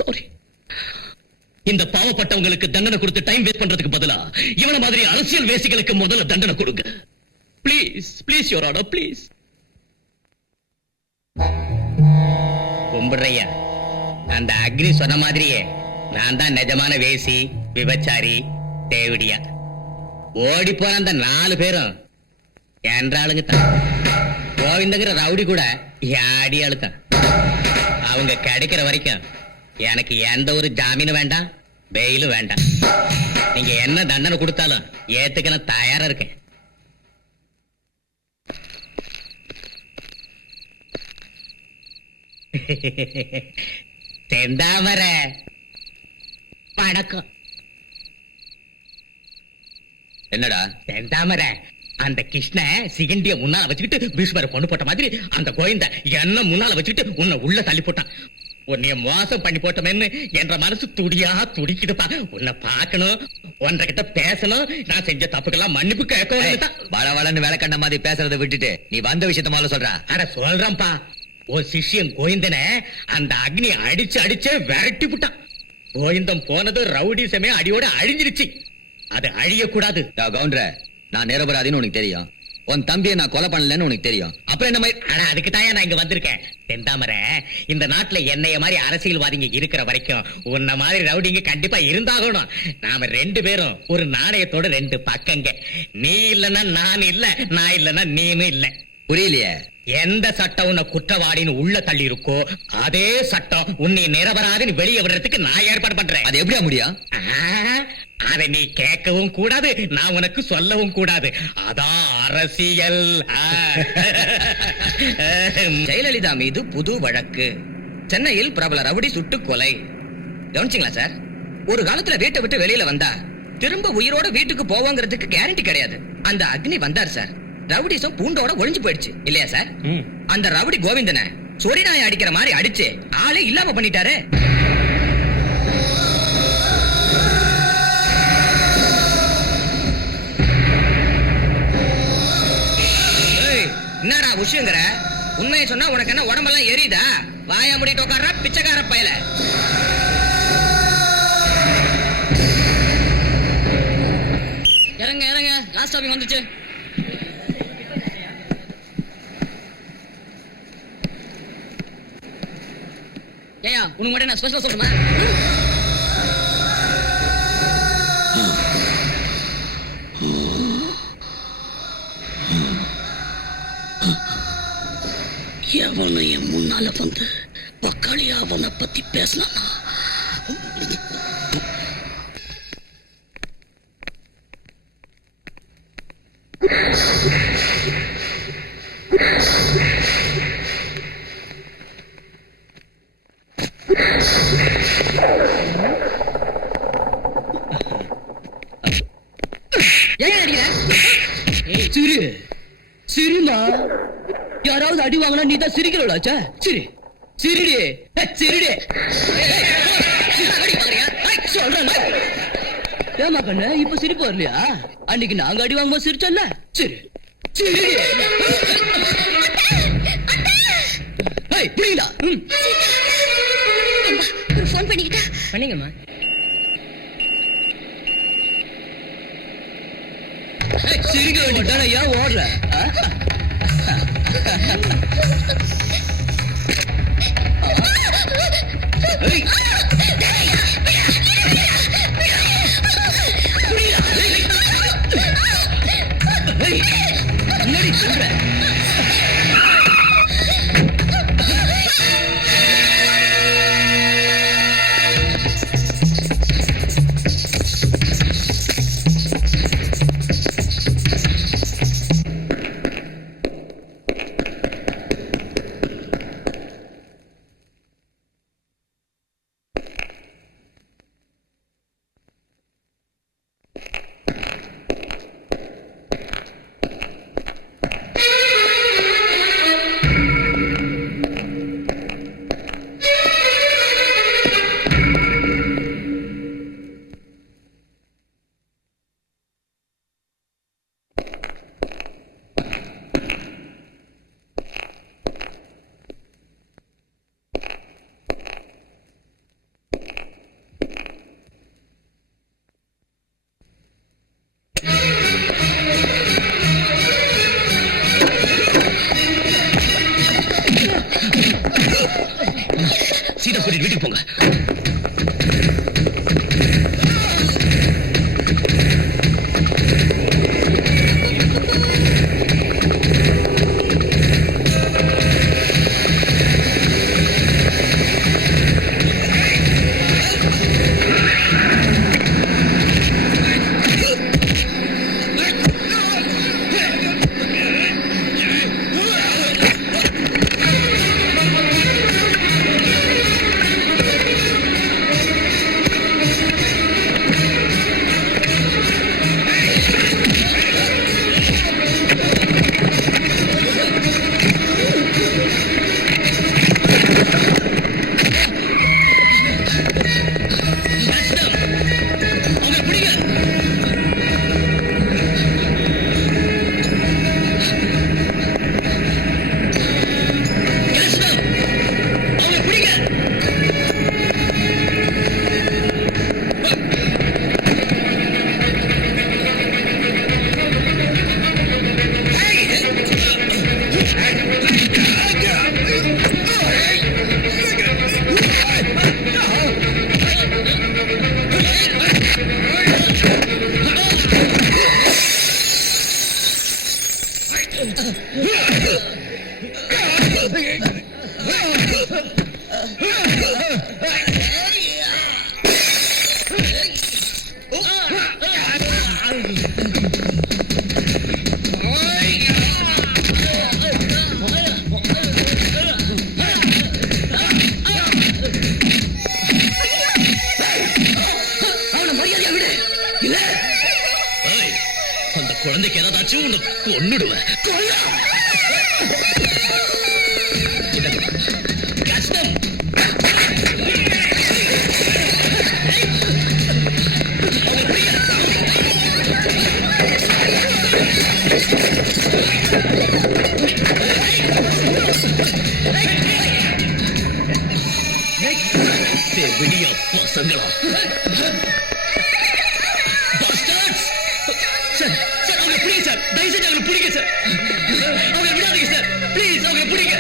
sorry. இந்த பாவப்பட்டவங்களுக்கு தண்டனை கொடுத்து டைம் வேஸ்ட் பண்றதுக்கு பதிலா இவன மாதிரி அரசியல் வேசிகளுக்கு முதல்ல தண்டனை கொடுங்க. Please, please your honour, please. கும்பிடுறையா. அந்த அக்னி சொன்ன மாதிரியே நான் தான் நிஜமான வேசி, விபச்சாரி, தேவடியா. ஓடி போன அந்த 4 பேரும் என்றாளுங்க தான். கோவிந்தங்கிற ரவுடி கூட யாடி அழுத்தான். அவங்க கிடைக்கிற வரைக்கும் எனக்கு எந்த ஒரு ஜாமீனும் வேண்டாம், பெயிலும் வேண்டாம். நீங்க என்ன தண்டனை கொடுத்தாலும் ஏத்துக்க நான் தயாரா இருக்கேன். செந்தாமரை வணக்கம். என்னடா செந்தாமரை, அந்த கிருஷ்ண சிகண்டிய முன்னால வச்சுக்கிட்டு பீஷ்மரை பொண்ணு போட்ட மாதிரி அந்த கோவிந்த என்ன முன்னால வச்சுக்கிட்டு உன்னை உள்ள தள்ளி போட்டான். உன்னைய மோசம் பண்ணி போட்டோமேன்னு என்ற மனசு துடியா துடிக்குதுப்பா. உன்னை பார்க்கணும், ஒன்றை கிட்ட பேசணும், நான் செஞ்ச தப்புக்கெல்லாம் மன்னிப்பு கேட்கணும். வள வளன்னு வேலை கண்ட மாதிரி பேசுறதை விட்டுட்டு நீ வந்த விஷயத்த முதல்ல சொல்ற. அட சொல்றேன்ப்பா, ஒரு சிஷ்யன் கோவிந்தனை அந்த அக்னி அடிச்சே விரட்டி விட்டான். கோவிந்தம் போனது ரவுடி சமயம் அடியோட அழிஞ்சிருச்சு. அது அழியக்கூடாது. கவுண்டர, நான் நிரபராதின்னு உனக்கு தெரியும். உன் தம்பியை நான் கொலை பண்ணலன்னு உனக்கு தெரியும். அப்புறம் என்ன மாதிரி? ஆனா அதுக்கு தான் நான் இங்க வந்திருக்கேன். செந்தாமரை, இந்த நாட்டுல என்னைய மாதிரி அரசியல்வாதிங்க இருக்கிற வரைக்கும் உன்ன மாதிரி ரவுடிங்க கண்டிப்பா இருந்தாகணும். நாம 2 பேரும் ஒரு நாணயத்தோட 2 பக்கங்க. நீ இல்லன்னா நான் இல்ல, நான் இல்லன்னா நீனும் இல்ல. புரியலையே. எந்த சட்டம் உன்னை குற்றவாளின்னு உள்ள தள்ளி இருக்கோ அதே சட்டம் உன்னை நிரபராதின்னு வெளியே விடுறதுக்கு நான் ஏற்பாடு பண்றேன். அது எப்படியா முடியும்? அதை நீ கேட்கவும் கூடாது, நான் உனக்கு சொல்லவும் கூடாது. அதான் அரசியல். ஜெயலலிதா மீது புது வழக்கு. சென்னையில் பிரபல ரவுடி சுட்டு கொலை. கவனிச்சிங்களா சார்? ஒரு காலத்துல வீட்டை விட்டு வெளியில வந்தா திரும்ப உயிரோட வீட்டுக்கு போவாங்கிறதுக்கு கேரண்டி கிடையாது. அந்த அக்னி வந்தார் சார், ரவுடிசம் பூண்டோட ஒளிஞ்சு போயிடுச்சு இல்லையா சார்? அந்த ரவுடி கோவிந்தனை சொரி நாயை அடிக்கிற மாதிரி அடிச்சு ஆளே இல்லாம பண்ணிட்டாரு. என்னடா விஷயங்கிற? உண்மையை சொன்னா உனக்கு என்ன உடம்பெல்லாம் எரியுதா? வாயா முடிட்டு உட்கார்ற பிச்சைக்கார பயல. இறங்க இறங்க, லாஸ்ட் ஸ்டாப்பிங் வந்துச்சு. ஏயா, உனக்கு மட்டும் நான் ஸ்பெஷலா சொல்றேன். எவனை என் முன்னால வந்து பக்காளியா அவனை பத்தி பேசினானா சிரி சிரிமா. யாராவது அடி வாங்கினா நீ தான் சிரிக்கிறவளாச்சா? சிரி சிரிடி சிரிடி சொல்றேன். ஏமா கண்ணு, இப்ப சிரிப்பு வரலையா? அன்னைக்கு நாங்க அடி வாங்கும்போது சிரிச்சோம்ல. சரி சிரிடி. புரியுதா? போன் பண்ணிக்கிட்டா பண்ணீங்கம்மா. சிரிக்க வேண்டியதானே, ஏன் ஓடுற? என்னடி சொல்ற? கூட்டிட்டு வீட்டுக்கு போங்க. ஏய், அந்த குழந்தைக்கு ஏதாச்சும் உன்னை கொன்னுடுவேன். Catch them. விடிய பசங்களா. Bastards! சார் சார் அவங்களை பிடிங்க சார், தயவு செஞ்சு அவங்களை பிடிங்க சார், அவங்களை விடாதீங்க சார், ப்ளீஸ் அவங்களை பிடிங்க.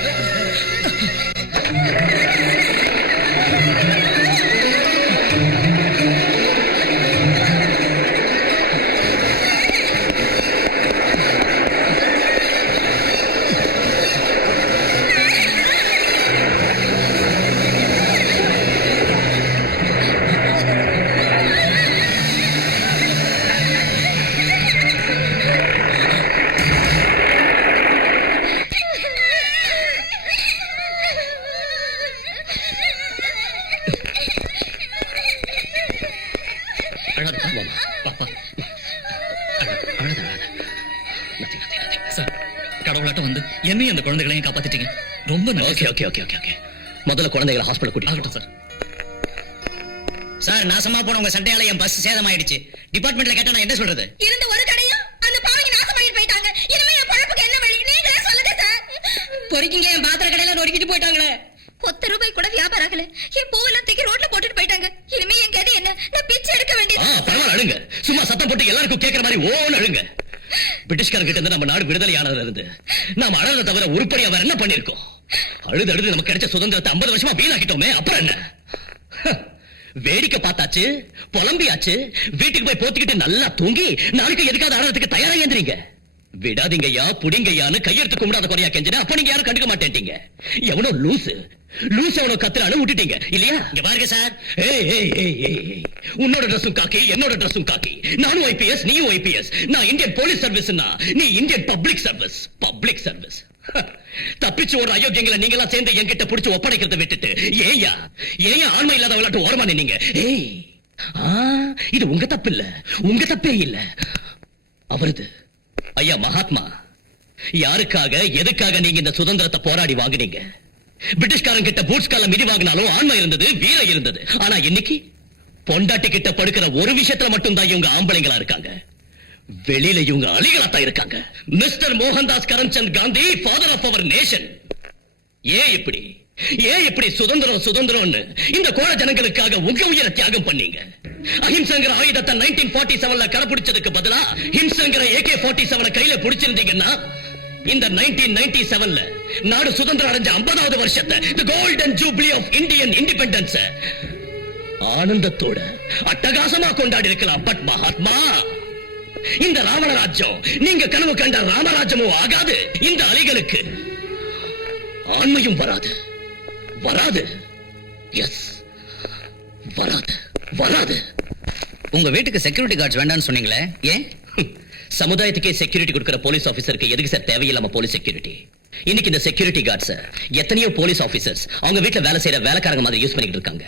சார், கடவுளாட்டம் வந்து என்னையும் அந்த குழந்தைகளையும் காப்பாத்திட்டீங்க. ரொம்ப நன்றி. Okay okay okay okay okay முதல்ல குழந்தைகளை ஹாஸ்பிடல் கூட்டிட்டு ஆகட்டும் சார். சார், நாசமா போன உங்க சண்டையால என் பஸ் சேதமாயிடுச்சு. டிபார்ட்மெண்ட்ல கேட்டா நான் என்ன சொல்றது? இருந்த ஒரு கடையும் அந்த பாவங்க நாசம் பண்ணிட்டு போயிட்டாங்க. இனிமே என் பொழப்புக்கு என்ன வழி? நீங்களே சொல்லுங்க சார். பொறுக்கிங்க, என் பாத்திர கடையில நொறுக்கிட்டு போயிட்டாங்களே. ₹1 கூட வியாபாரம் ஆகல. என் பூவெல்லாம் தூக்கி ரோட்ல போட்டுட்டு போயிட்டாங்க. இனிமே என் கதை என்ன? நான் பிச்சை எடுக்க வேண்டியது. பரவாயில்ல அழுங்க, சும்மா சத்தம் போட்டு எல்லாருக்கும் கேட்கிற மாதிரி ஓன்னு அழுங்க. பிரிட்டிஷ்காரங்க கிட்ட இருந்து நம்ம நாடு விடுதலை ஆனதுல இருந்து நாம அழறத தவிர உருப்படியா வேற என்ன பண்ணிருக்கோம்? அழுது அழுது நமக்கு கிடைச்ச சுதந்திரத்தை 50 வருஷமா வீணாக்கிட்டோமே, அப்புறம் என்ன? வேடிக்கை பார்த்தாச்சு, புலம்பியாச்சு, வீட்டுக்கு போய் போத்திக்கிட்டு நல்லா தூங்கி நாளைக்கு எதுக்காவது அழறதுக்கு தயாரா ஏந்திரீங்க. விடாதீங்கய்யா, புடிங்கய்யான்னு கையெடுத்து கும்பிடாத குறையா கெஞ்சினா அப்ப நீங்க யாரும் கண்டுக்க மாட்டேன்ட்டீங்க. எவனோ லூசு அவனோ கத்துறான்னு விட்டுட்டீங்க இல்லையா? இங்க பாருங்க சார், ஏய் ஏய் ஏய் ஏய், உன்னோட ட்ரெஸ்ஸும் காக்கி, என்னோட ட்ரெஸ்ஸும் காக்கி. நானும் ஐபிஎஸ், நீயும் ஐபிஎஸ். நான் இந்தியன் போலீஸ் சர்வீஸ்னா நீ Indian public service. Public service. தப்பிச்சு ஒரு அயோக்கியங்களை நீங்களா சேர்ந்து என்கிட்ட புடிச்சு ஒப்படைக்கிறத விட்டுட்டு ஏயா ஆண்மை இல்லாத விளையாட்டு ஓரமா நின்னீங்க. ஏய், இது உங்க தப்பு இல்ல, உங்க தப்பே இல்ல, அவரது. ஐயா மகாத்மா, யாருக்காக எதுக்காக நீங்க இந்த சுதந்திரத்தை போராடி வாங்குனீங்க? பிரிட்டிஷ்காரன் கிட்ட பூட்ஸ் கால மிதி வாங்கினாலும் ஆண்மை இருந்தது, வீரம் இருந்தது. ஆனா இன்னைக்கு பொண்டாட்டி கிட்ட படுக்கிற ஒரு விஷயத்துல மட்டும்தான் இவங்க ஆம்பளைங்களா இருக்காங்க. வெளியில இவங்க அலிகளாத்தான் இருக்காங்க. Mister Mohandas Karamchand Gandhi, father of our nation. ஏன் இப்படி சுதந்திரம் சுதந்திரம்னு இந்த கோர ஜனங்களுக்காக உங்க உயிரை தியாகம் பண்ணீங்க? அஹிம்சங்கிற ஆயுதத்தை 1947ல கடைபிடிச்சதுக்கு பதிலா ஹிம்சங்கிற AK-47 கையில பிடிச்சிருந்தீங்கன்னா இந்த 1997ல நாடு சுதந்திரம் அடைஞ்ச 50வது வருஷத்தை the golden jubilee of Indian independence ஆனந்தத்தோட அட்டகாசமா கொண்டாடி இருக்கலாம். பட் மகாத்மா, இந்த ராவண ராஜ்யம் நீங்க கனவு கண்ட ராமராஜ்யமும் ஆகாது. இந்த அலைகளுக்கு ஆண்மையும் வராது. வராது. எஸ், வராது. வராது. உங்க வீட்டுக்கு செக்யூரிட்டி கார்ட்ஸ் வேண்டாம்னு சொன்னீங்களே, ஏன்? சமுதாயத்துக்கே செக்யூரிட்டி கொடுக்கிற போலீஸ் ஆபீசருக்கு எதுக்கு சார் தேவையில்லாம போலீஸ் செக்யூரிட்டி? இன்னைக்கு இந்த செக்யூரிட்டி கார்ட்ஸ் எத்தனையோ போலீஸ் ஆபீசர்ஸ் அவங்க வீட்டுல வேலை செய்யற வேலைக்காரங்க மாதிரி யூஸ் பண்ணிட்டு இருக்காங்க.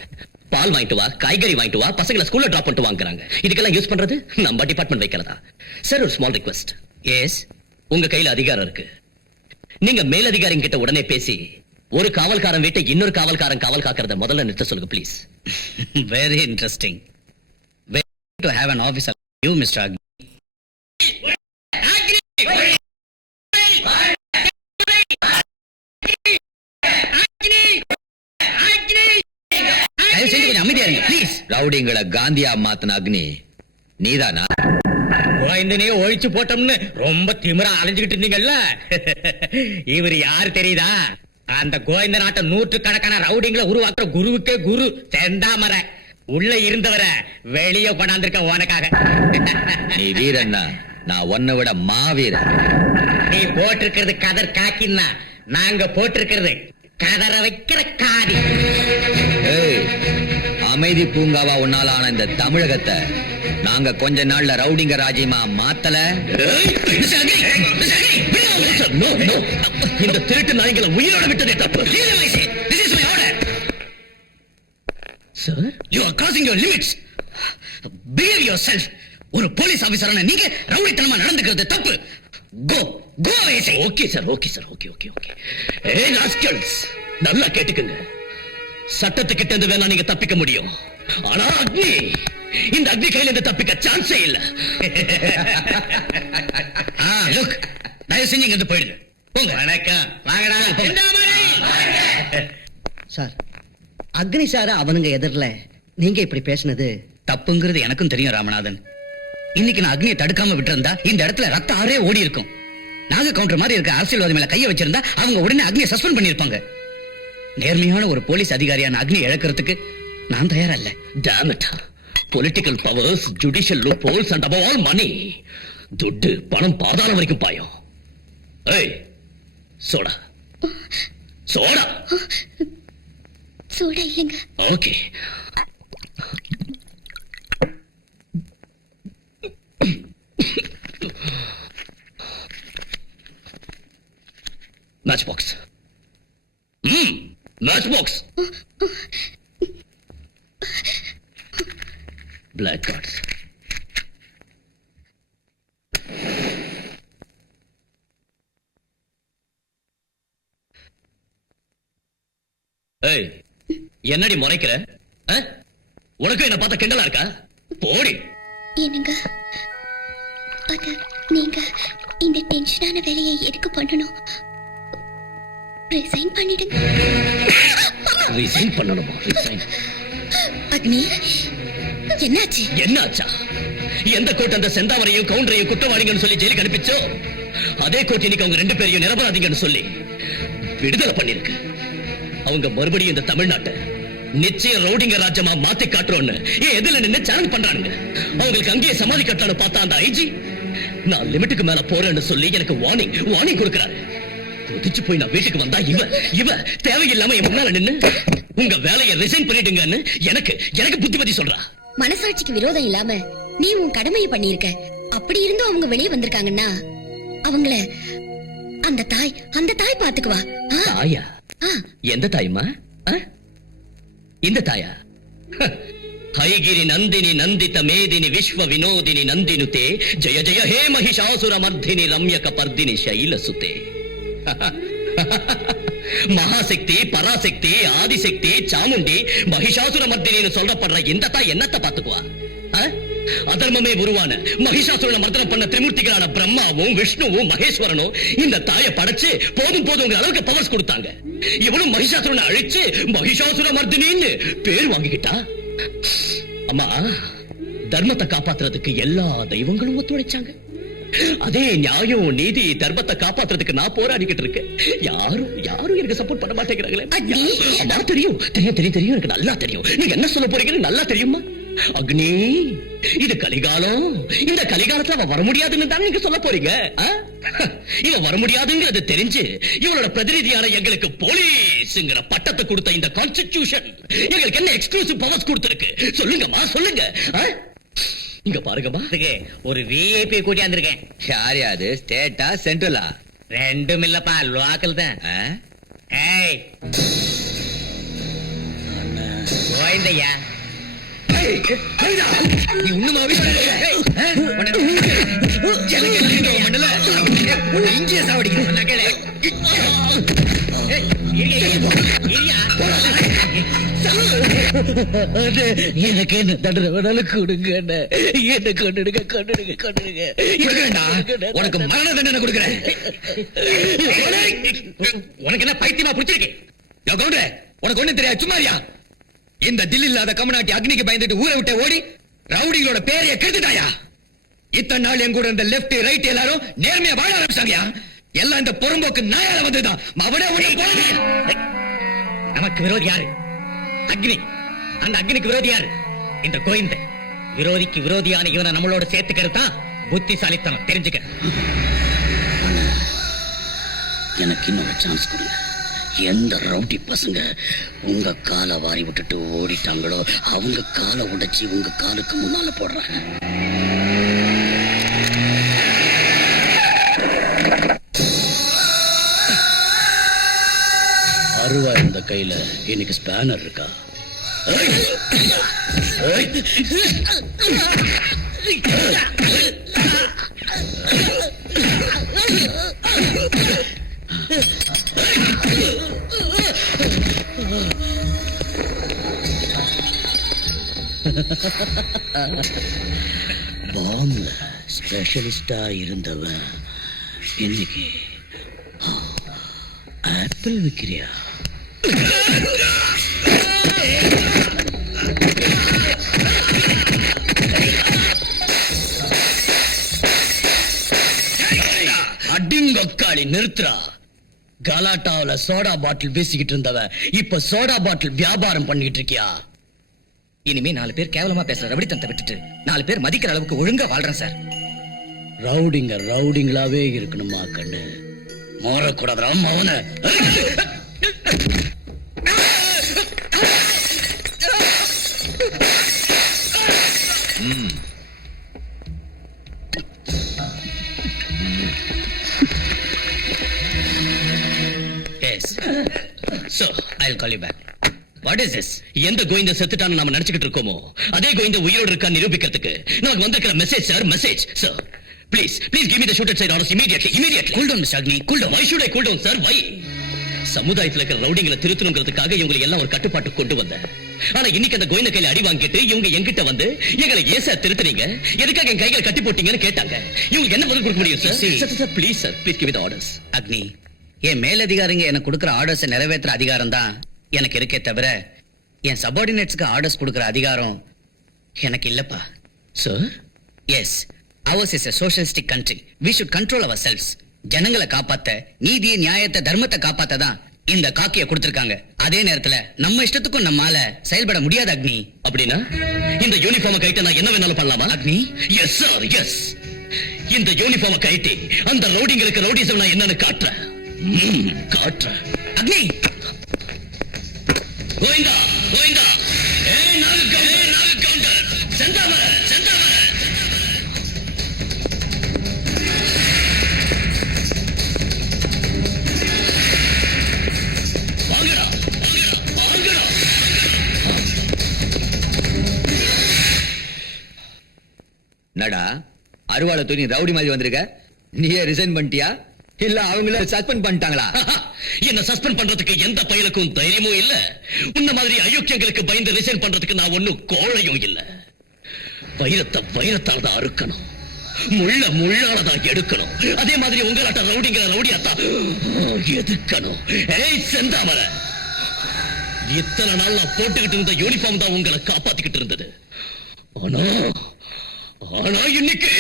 பால் வாங்கிட்டு வா, காய்கறி வாங்கிட்டு வா, பசங்களை ஸ்கூல்ல டிராப் பண்ணிட்டு வாங்குறாங்க. இதுக்கெல்லாம் யூஸ் பண்றது நம்ம டிபார்ட்மெண்ட் வைக்கிறதா? சார், ஒரு ஸ்மால் ரிக்வெஸ்ட். எஸ். உங்க கையில அதிகாரம் இருக்கு. நீங்க மேலதிகாரிங்க கிட்ட உடனே பேசி ஒரு காவல்காரன் வீட்டை இன்னொரு காவல்காரன் காவல் காக்கிறத முதல்ல நிறுத்த சொல்லுங்க please. Very interesting. To have an officer like you, Mr. Agni. தயவு செஞ்சு கொஞ்சம் அமைதியா இருங்க ப்ளீஸ். ரவுடிங்களை காந்தியா மாத்தின அக்னி நீதானா? கோயந்தனையே ஒழிச்சு போட்டோம்னு ரொம்ப திமிரா அலைஞ்சுகிட்டு இருந்தீங்கல்ல. இவர் யாரு தெரியுதா? அந்த கோயந்த நாட்டை 100கணக்கான ரவுடிங்களை உருவாக்குற குருவுக்கே குரு செந்தாமர. உள்ள இருந்தவரை வெளியே கொண்டாந்திருக்க உனக்காக. நீ வீரன்னா, நான் உன்னை விட மாவீரன். நீ போட்டிருக்கிறது கதர் காக்கின்னா, நாங்க போட்டிருக்கிறது கதற வைக்கிற காதி. ஏய், அமைதி பூங்காவா உன்னால ஆன இந்த தமிழகத்தை நாங்க கொஞ்ச நாள்ல ரவுடிங்க ராஜ்யமா மாத்தல. இந்த திருட்டு நாய்களை உயிரோட விட்டதே தப்பு. Sir, you are crossing your limits. Behave yourself. ஒரு போலீஸ் ஆபீசரான நீங்க ரவுடித்தனமா நடந்துக்கிறது தப்பு. Go go away. Okay sir, okay sir, okay okay okay. ஏய் ராஸ்கல்ஸ், நல்லா கேட்டுக்குங்க. சட்டத்துக்கிட்ட இருந்து வேணா நீங்க தப்பிக்க முடியும். ஆனா அக்னி, இந்த அக்னி கையில இருந்து தப்பிக்க சான்ஸே இல்ல. லுக், தயவு செஞ்சு இங்க இருந்து போயிடுங்க. போங்க. வணக்கம். வாங்கடா. சார், அக்னி சார் அவனுங்க எதிரில நீங்க இப்படி பேசினது தப்புங்கிறது எனக்கும் தெரியும் ராமநாதன். இன்னைக்கு நான் அக்னியை தடுக்காம விட்டிருந்தா இந்த இடத்துல ரத்த ஆறே ஓடி இருக்கும். நாக கவுண்டர் மாதிரி இருக்க அரசியல்வாதி மேல கைய வச்சிருந்தா அவங்க உடனே அக்னியை சஸ்பெண்ட் பண்ணிருப்பாங்க. நேர்மையான ஒரு போலீஸ் அதிகாரியான அக்னி இழக்கிறதுக்கு நான் தயாரா இல்ல. Damn it. Political powers, judicial loopholes and above all money. துட்டு பணம் பாதாளம் வரைக்கும் பாயும். ஏய், சோடா சோடா. சூட இல்லைங்க. Okay. Match box. Match box. Black cards. ஏய், என்னடி முறைக்கிற? உனக்கு என்ன பார்த்தா கிண்டலா இருக்கா? போடி. என்னங்க, அது நீங்க இந்த டென்ஷனான வேலையை எதுக்கு பண்ணணும்? ரிசைன் பண்ணிடுங்க. ரிசைன் பண்ணணுமா? ரிசைன். அக்னி, என்னாச்சு? என்னாச்சா? எந்த கோர்ட் அந்த செந்தாமரையும் கவுண்டரையும் குற்றவாளிங்கன்னு சொல்லி ஜெயிலுக்கு அனுப்பிச்சோ, அதே கோர்ட் இன்னைக்கு அவங்க 2 பேரையும் நிரபராதிங்கன்னு சொல்லி விடுதலை பண்ணிருக்கு. அவங்க மறுபடியும் இந்த தமிழ்நாட்டை நிச்சயம் ரவுடிங்க ராஜ்யமா மாத்தி காட்டுறோன்னு எதில நின்னு சேலஞ்ச் பண்றாங்க. அவங்களுக்கு அங்கேயே சமாதி கட்டலான்னு பார்த்தா அந்த ஐஜி நான் லிமிட்டுக்கு மேல போறேன்னு சொல்லி எனக்கு வார்னிங் கொடுக்கறாரு. கொதிச்சு போய் நான் வீட்டுக்கு வந்தா இவ தேவையில்லாம என் முன்னால நின்னு உங்க வேலையை ரிசைன் பண்ணிடுங்கன்னு எனக்கு புத்திமதி சொல்றா. மனசாட்சிக்கு விரோதம் இல்லாம நீ உன் கடமையை பண்ணிருக்க. அப்படி இருந்தும் அவங்க வெளியே வந்திருக்காங்கன்னா அவங்கள அந்த தாய் பாத்துக்குவா. தாயா? எந்த தாய்மா? இந்த தாயா? ஹைகிரி நந்தினி நந்தித மேதினி விஸ்வ வினோதினி நந்தினுதே ஜய ஜய ஹே மகிஷாசுர மர்தினி ரம்யக பர்தினி சைலசுதே. மகாசக்தி, பராசக்தி, ஆதிசக்தி, சாமுண்டி, மகிஷாசுர மர்தினின்னு சொல்லப்படுற இந்த தாய் என்னத்தை பாத்துக்குவா? அதர்மமே உருவான மகிஷாசுரனை மர்தனம் பண்ண திரிமூர்த்திகளான பிரம்மாவும் விஷ்ணுவும் மகேஸ்வரனும் இந்த தாயை படைச்சு போதும் அளவுக்கு பவர்ஸ் கொடுத்தாங்க. இவனும் மகிஷாசுரனை அழிச்சு மகிஷாசுர மர்தினின்னு பேர் வாங்கிக்கிட்டா. அம்மா, தர்மத்தை காப்பாத்துறதுக்கு எல்லா தெய்வங்களும் ஒத்துழைச்சாங்க. அதே நியாயம் நீதி தர்மத்தை காப்பாத்துறதுக்கு நான் போராடிக்கிட்டு இருக்கேன். யாரும் எனக்கு சப்போர்ட் பண்ண மாட்டேங்கிறாங்களே. அம்மா, தெரியும் எனக்கு நல்லா தெரியும். நீங்க என்ன சொல்ல போறீங்கன்னு நல்லா தெரியுமா? அக்னி, இது கலிகாலம். இந்த கலிகாலத்துல அவன் வர முடியாதுன்னு தான் நீங்க சொல்ல போறீங்க. இவன் வர முடியாதுங்கிறது தெரிஞ்சு இவளோட பிரதிநிதியான எங்களுக்கு போலீஸ்ங்கிற பட்டத்தை கொடுத்த இந்த கான்ஸ்டிடியூஷன் எங்களுக்கு என்ன எக்ஸ்க்ளூசிவ் பவர்ஸ் கொடுத்திருக்கு? சொல்லுங்கம்மா, சொல்லுங்க. இங்க பாருங்கம்மா, ஒரு விஐபி கூட்டியாந்துருக்கேன். யார் அது? ஸ்டேட்டா சென்ட்ரலா? ரெண்டும் இல்லப்பா, லோக்கல் தான். ஏய் கோயந்தையா, நீ இன்னுமாவே இங்கே சாவடிக்கணும். எனக்கு என்ன தண்டனை வேணாலும் கொடுங்க. என்ன கொண்டுடுங்க. உனக்கு மரண தண்டனை கொடுக்கிறேன். உனக்கு என்ன பைத்தியமா பிடிச்சிருக்கு? உனக்கு ஒண்ணு தெரியாது, சும்மாரியா? இந்த தில் இல்லாத கமநாட்டி அக்னிக்கு பயந்துட்டு ஊரை விட்டு ஓடி ரவுடிகளோட பேரைய கெடுத்துட்டாயா? இத்தனை நாள் என் கூட இந்த லெப்ட் ரைட் எல்லாரும் நேர்மையா வாழ ஆரம்பிச்சாங்கயா. எல்லாம் இந்த பொறும்போக்கு நாயால வந்துதான். நமக்கு விரோதி யாரு? அக்னி. அந்த அக்னிக்கு விரோதி யாரு? இந்த கோவிந்த. விரோதிக்கு விரோதியான இவனை நம்மளோட சேர்த்துக்கிறது புத்திசாலித்தனம். தெரிஞ்சுக்க. எனக்கு இன்னொரு சான்ஸ் கொடுங்க. எந்த ரவுடி பசங்க உங்க காலை வாரி விட்டுட்டு ஓடிட்டாங்களோ அவங்க காலை உடைச்சி உங்க காலுக்கு முன்னால போடுறாங்க. அருவா இந்த கையில இன்னைக்கு ஸ்பேனர் இருக்கா? பாம்ல ஸ்பெஷலிஸ்டா இருந்தவன் இன்னைக்கு ஆப்பிள் விக்கிறியா? அடிங்கொக்காளி, நிறுத்துறா. கலாட்டாவில சோடா பாட்டில் வீசிக்கிட்டு இருந்தவ இப்ப சோடா பாட்டில் வியாபாரம் பண்ணிட்டு இருக்கியா? இனிமே 4 பேர் கேவலமா பேசுற ரவுடித்தனத்தை விட்டுட்டு 4 பேர் மதிக்கிற அளவுக்கு ஒழுங்கா வாழ்றேன் சார். ரவுடிங்களாவே இருக்கணுமா கண்ணு? மாறக்கூடாது மவன. Yes. So, I'll call you back. What is this? எந்த கோவிந்த செத்துட்டான்னு நாம நினைச்சுக்கிட்டு இருக்கோமோ அதே கோவிந்த உயிரோடு இருக்கா நிரூபிக்கிறதுக்கு நமக்கு வந்திருக்கிற message sir. Message sir. Please give me the shooter side orders immediately. Cool down, Mr. Agni. Cool down. Why should I cool down, sir? Why? சமுதாயத்துல இருக்கிற ரவுடிங்களை திருத்தணுங்கிறதுக்காக இவங்களை எல்லாம் ஒரு கட்டுப்பாட்டு கொண்டு வந்தேன். ஆனா இன்னைக்கு அந்த கோவிந்த கையில அடி வாங்கிட்டு இவங்க என்கிட்ட வந்து எங்களை ஏன் சார் திருத்துறீங்க, எதுக்காக என் கைகளை கட்டி போட்டீங்கன்னு கேட்டாங்க. இவங்க என்ன பதில் கொடுக்க முடியும் sir? Please sir, please give the orders. அக்னி, என் மேலதிகாரிங்க எனக்கு கொடுக்கிற ஆர்டர்ஸ் நிறைவேற்ற அதிகாரம் தான் எனக்கு இருக்கே தவிர என் சபார்டினேட்ஸ்க்கு ஆர்டர்ஸ் கொடுக்கிற அதிகாரம் எனக்கு இல்லப்பா. Sir, yes, ours is a socialistic country. We should control ourselves. ஜனங்களை காப்பாத்த, நீதி நியாயத்தை தர்மத்தை காப்பாத்த தான் இந்த காக்கிய கொடுத்திருக்காங்க. அதே நேரத்துல நம்ம இஷ்டத்துக்கும் நம்மால செயல்பட முடியாது அக்னி. அப்படின்னா இந்த யூனிஃபார்ம் கைட்ட நான் என்ன வேணாலும் பண்ணலாமா அக்னி? Yes sir, yes. இந்த யூனிஃபார்ம் கைட்டி அந்த ரவுடிங்களுக்கு ரவுடிசம் நான் என்னன்னு காட்டுறேன். அக்னி, கோவிந்தா, கோவிந்தா, நாகு கவுண்டர், செந்தாமரை. நடா அருவாளை தூக்கி ரவுடி மாதிரி வந்திருக்க. நீயே ரிசைன் பண்ணிட்டியா இல்ல அவங்கள சஸ்பெண்ட் பண்ணிட்டாங்களா? என்ன சஸ்பெண்ட் பண்றதுக்கு எந்த பயலுக்கும் தைரியமும் இல்ல. உன்ன மாதிரி அயோக்கியங்களுக்கு பயந்து ரிசைன் பண்றதுக்கு நான் ஒண்ணும் கோழையும் இல்ல. வைரத்தால் தான் அறுக்கணும், முள்ளாலதான் எடுக்கணும். அதே மாதிரி உங்களாட்ட ரவுடிங்கிற ரவுடியாத்தான் எதுக்கணும். ஏய் செந்தாமரை, இத்தனை நாள் நான் போட்டுக்கிட்டு இருந்த யூனிஃபார்ம் தான் உங்களை காப்பாத்திக்கிட்டு இருந்தது. ஆனா இன்னைக்கு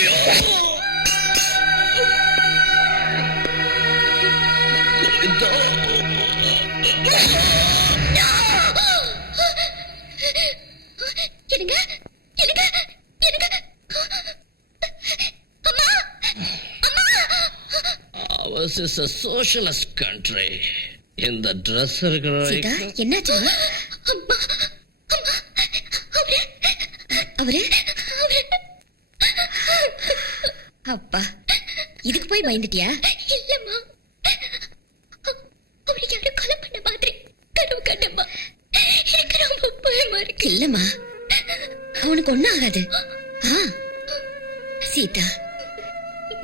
This is a socialist country. இந்த ட்ரெஸ் இருக்கிற சீதா என்னாச்சு அவரு அப்பா இதுக்கு போய் பயந்துட்டியா? இல்லம்மா, அவரை யாரும் கொலை பண்ண மாதிரி கனவு கண்டம்மா. எனக்கு ரொம்ப பயமா இருக்கு. இல்லம்மா, அவனுக்கு ஒண்ணும் ஆகாது. சீதா,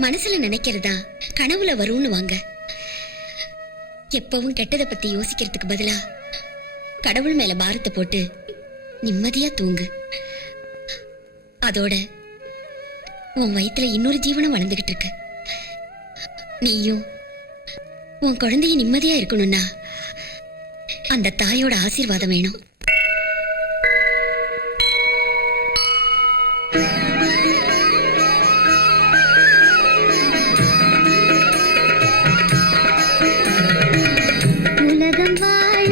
மனசுல நினைக்கிறதா கனவுல வரும்னு வாங்க. எப்பவும் கெட்டதை பத்தி யோசிக்கிறதுக்கு பதிலா கடவுள் மேல பாரத்தை போட்டு நிம்மதியா தூங்கு. அதோட உன் வயித்துல இன்னொரு ஜீவனம் வளர்ந்துகிட்டு இருக்கு. நீயும் உன் குழந்தைய நிம்மதியா இருக்கணும்னா அந்த தாயோட ஆசீர்வாதம் வேணும். உலகம் வாழ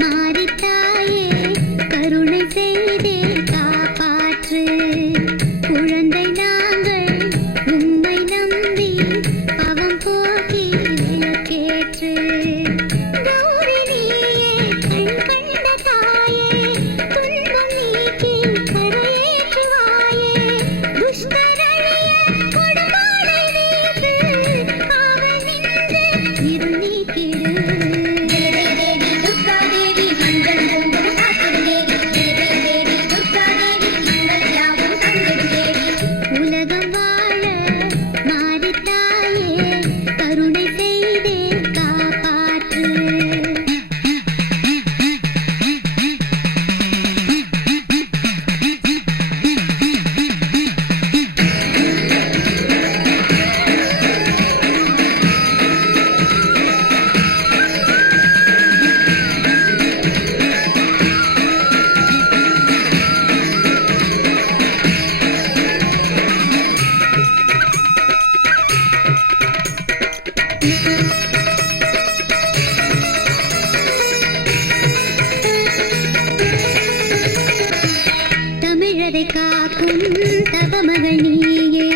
மாறித்தாயே, கருணை செய்தே காப்பாற்று. குழந்தை நாங்கள் உம்மை நம்பி அவன் போக்கி விளக்கேற்று. கௌரி நீயே கண் கண்ட தாயே, துன்பம் நீக்கி கரையேற்றுவாயே. துஷ்டரழிய கொடுமாலை வீசு, காவல் நின்று இருள் நீக்கிடு. உலகம் வாழ மாறித்தாயே, கருணை செய்தே காப்பாற்று. தமிழரை காக்கும் தவமகள் நீயே,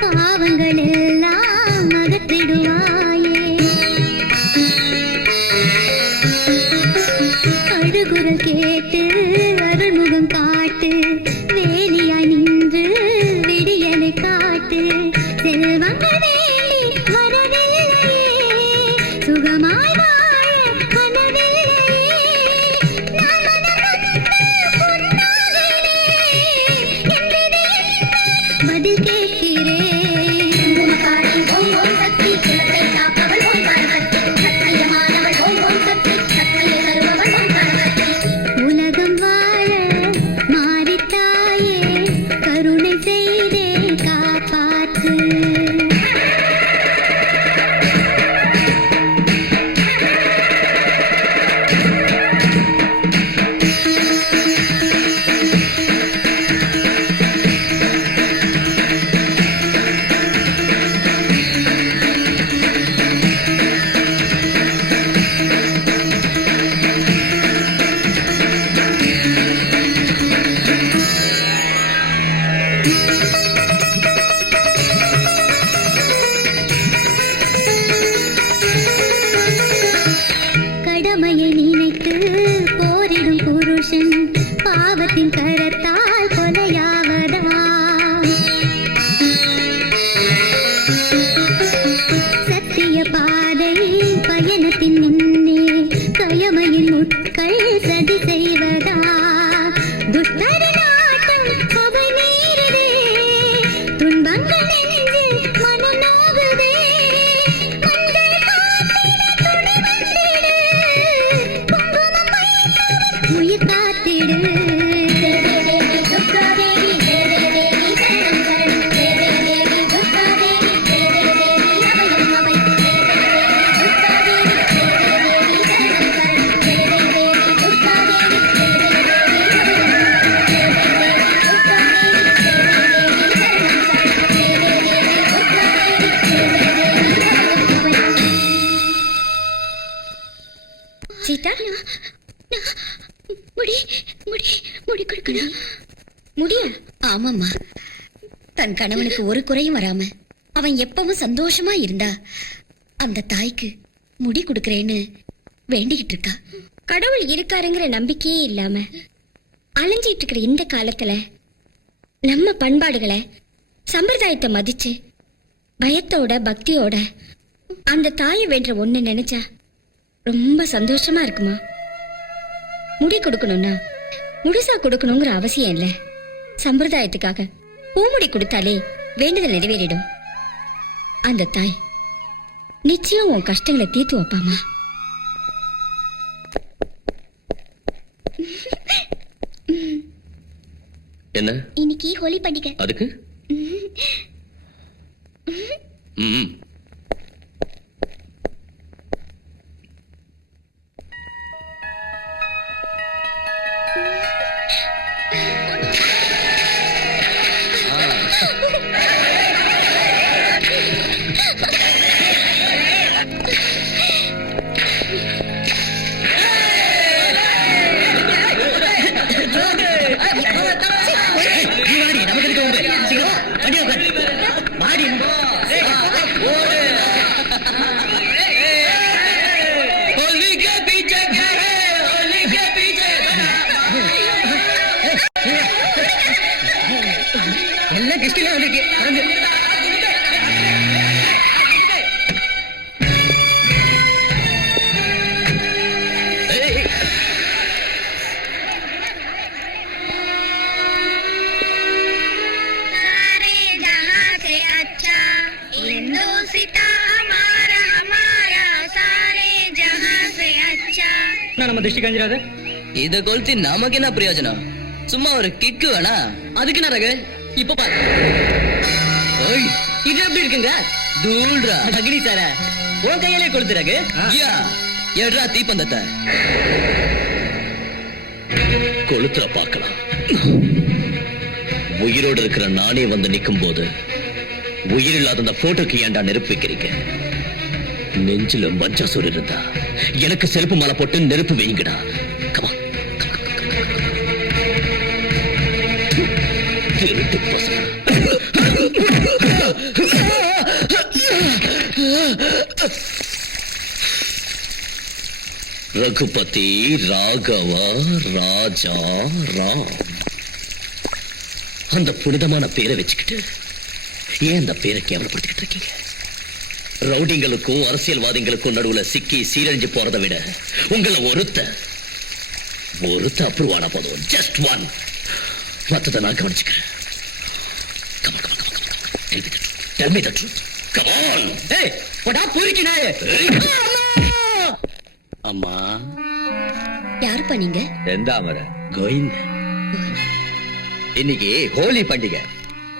பாவங்கள் எல்லாம் அகற்றிடுவாயே. அழுகுரல் கேட்டு அருள்முகம் காட்டு, வேலியாய் நின்று விடியலை காட்டு. செல்வங்கள் வேண்டி வரவில்லையே, சுகமாய் வாழ கனவில்லையே. நான் பதில் கேட்கிறேன். உலகம் வாழ மாறித்தாயே, கருணை செய்தே காப்பாற்று. கடமையை நினைத்து போரிடும் புருஷன் பாவத்தின் கரத்தால் கொலையாவதா? சத்திய பாதை பயணத்தின் முன்னே கயமையின் முட்கள் சதி செய்வதா? துஷ்டரின் ஆட்டம் சபை மீறுதே, துன்பங்கள் நெஞ்சில் மனம் நோகுதே. மஞ்சள் காத்திட துணி வந்திடு, குங்குமம் வைத்தவர் உயிர் காத்திடு. சீதா, முடி முடி முடி கொடுக்கணும். முடியா? ஆமாம்மா. தன் கணவனுக்கு ஒரு குறையும் வராம அவன் எப்பவும் சந்தோஷமா இருந்தா அந்த தாய்க்கு முடி கொடுக்கறேன்னு வேண்டிக்கிட்டு இருக்கா. கடவுள் இருக்காருங்கிற நம்பிக்கையே இல்லாம அலைஞ்சிட்டு இருக்கிற இந்த காலத்துல நம்ம பண்பாடுகளை சம்பிரதாயத்தை மதிச்சு பயத்தோட பக்தியோட அந்த தாயை வேண்ட ஒண்ணு நினைச்சா ரொம்ப சந்தோஷமா இருக்குமா. முடி கொடுக்கணும்னா முழுசா கொடுக்கணுங்கிற அவசியம் இல்ல. சம்பிரதாயத்துக்காக பூமுடி கொடுத்தாலே வேண்டுதல் நிறைவேறிடும். அந்த தாய் நிச்சயம் உன் கஷ்டங்களை தீர்த்து வைப்பாமா. என்ன இன்னைக்கு ஹோலி பண்டிகை. அதுக்கு ம். எல்லாம் கெஸ்ட்ல வந்து நம்ம திருஷ்டி காஞ்சிராது. இத கொளுத்தி நமக்கு என்ன பிரயோஜனம்? சும்மா ஒரு கிக்கு வேணா. அதுக்கு என்ன ரகு? இப்ப பாரு. ஓய், இது எப்படி இருக்குங்க? தூள்ரா அக்னி சார உன் கையிலே கொளுத்து ரகு. யா எட்ரா தீப்பந்தத்தை கொளுத்துற பார்க்கலாம். உயிரோடு இருக்கிற நானே வந்து நிக்கும் போது உயிரில்லாத அந்த போட்டோக்கு ஏன்டா நெருப்பு வைக்கிறீங்க? நெஞ்சில மஞ்சசூர் இருந்தா எனக்கு செருப்பு மாலை போட்டு நெருப்பு வைங்கடா. கமா திருட்டு பசங்க. ரகுபதி ராகவ ராஜா ராம், அந்த புனிதமான பேரை வச்சுக்கிட்டு ஏன் அந்த பேரை கேவலப்படுத்திக்கிட்டு இருக்கீங்க? ரவுடிங்களுக்கும் அரசியல்வாதிகளுக்கும் நடுவுல சிக்கி சீரழிஞ்சு போறதை விட உங்களை ஒருத்த அப்ரூவ் ஆனா போதும். Just one. மத்ததை நான் கவனிச்சுக்கிறேன். Come on, come on, come on, come on. Tell me the truth. Come on. ஏய் போடா பூரிக்கினே. அம்மா யாருப்பா நீங்க? செந்தாமர கோவிந்த, இன்னைக்கு ஹோலி பண்டிகை.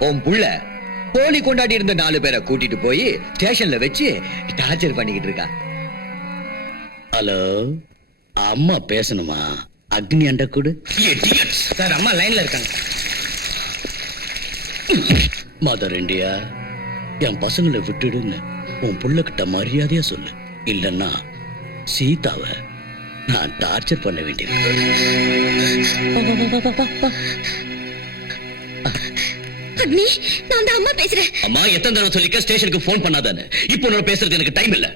உன் புள்ள ஹோலி கொண்டாடி இருந்த 4 பேரை கூட்டிட்டு போய் ஸ்டேஷன்ல வச்சு டார்ச்சர் பண்ணிக்கிட்டு இருக்கா. ஹலோ, அம்மா பேசணுமா? அக்னி அண்ட கூடு. சார் அம்மா லைன்ல இருக்காங்க. மதர் இண்டியா, என் பசங்களை விட்டுடுன்னு உன் புள்ளகிட்ட மரியாதையா சொல்லு. இல்லன்னா சீதாவை நான் டார்ச்சர் பண்ண வேண்டியது. அக்னி, நான் தான் அம்மா பேசுறேன். அம்மா எத்தனை தடவை சொல்லிக்க ஸ்டேஷனுக்கு போன் பண்ணாதானே? இப்போ உன்னோட பேசுறது எனக்கு டைம் இல்ல.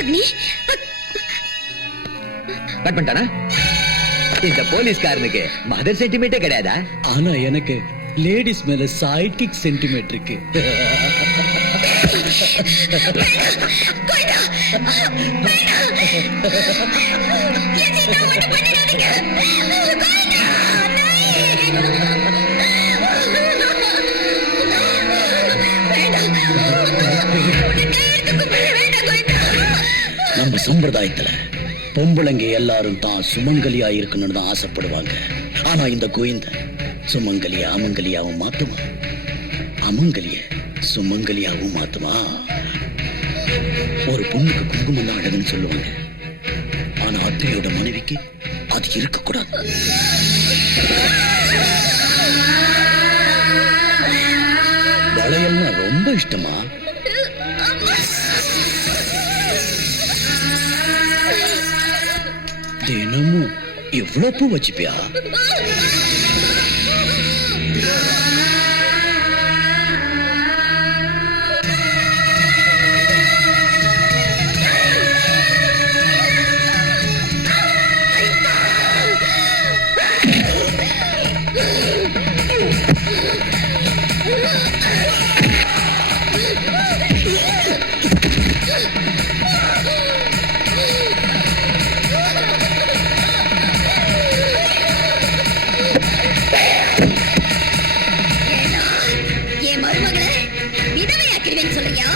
அக்னி, கட் பண்ணிட்டானா? இந்த போலீஸ்காரனுக்கு மதர் சென்டிமெண்டே கிடையாதா? ஆனா எனக்கு லேடிஸ் மேல சைக்கிக் சென்டிமெண்ட் இருக்கு. நம்ம சம்பிரதாயத்துல பொம்பளைங்க எல்லாரும் தான் சுமங்கலியா இருக்கணும்னு தான் ஆசைப்படுவாங்க. ஆனா இந்த கோவிந்த சுமங்கலிய அமங்கலியாவும் மாத்துமா, அமங்கலிய சுமங்கலியாவும் மாத்துமா. ஒரு பொண்ணுக்கு குங்குமம் தான் அழகுன்னு சொல்லுவாங்க. ஆனா அத்தையோட மனைவிக்கு அது இருக்கக்கூடாது. வளையல்லாம் ரொம்ப இஷ்டமா? தினமும் இவ்வளவு பூ வச்சுப்பியா? என் மருமகளை விதவையாக்கிடுவேன்னு சொல்றியா?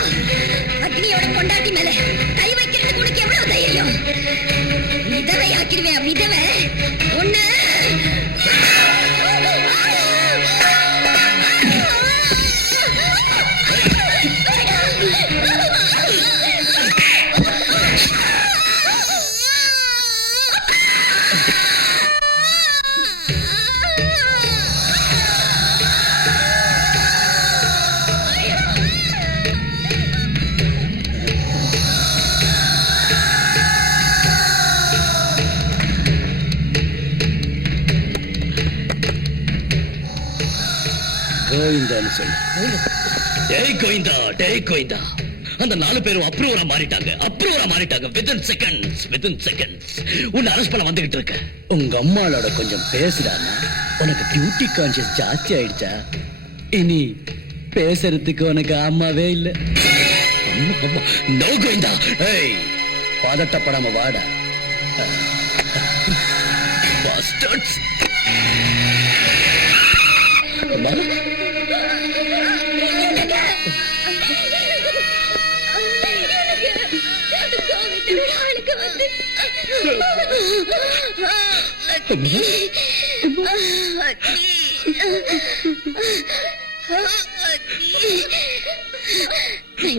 அக்னியோட பொண்டாட்டி மேல கை வைக்கிறதுக்கு உனக்கு எவ்வளவு தைரியம்? விதவையாக்கிடுவேன் விதவை ஒண்ணு. கோவிந்தான்னு சொல்லு. டேய் கோவிந்தா, டேய் கோவிந்தா. அந்த 4 பேரும் அப்ரூவரா மாறிட்டாங்க within seconds. உன்னை அரெஸ்ட் பண்ண வந்துகிட்டு இருக்க. உங்க அம்மாளோட கொஞ்சம் பேசுறானா? உனக்கு டியூட்டி கான்சியஸ் ஜாஸ்தி ஆயிடுச்சா? இனி பேசுறதுக்கு உனக்கு அம்மாவே இல்ல. நோ கோவிந்தா. ஏய், பதட்டப்படாம வாடா. பாஸ்டர்ட்ஸ்.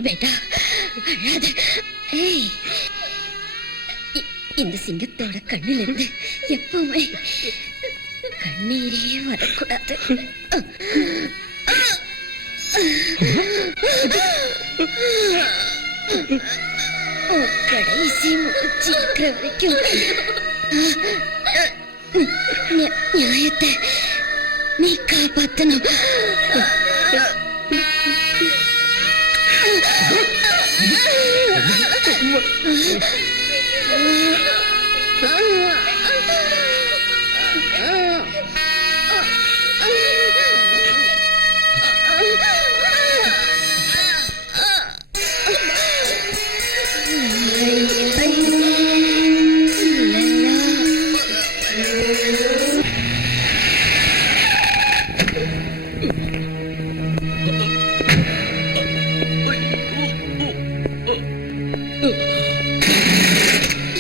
பேட்டா அழாத. ஏய், இந்த சிங்கத்தோட கண்ணில் இருந்து எப்பவுமே கண்ணீரே வரக்கூடாது. கடைசி மூச்சு இருக்கிற வரைக்கும் நியாயத்தை நீ காப்பாத்தணும்.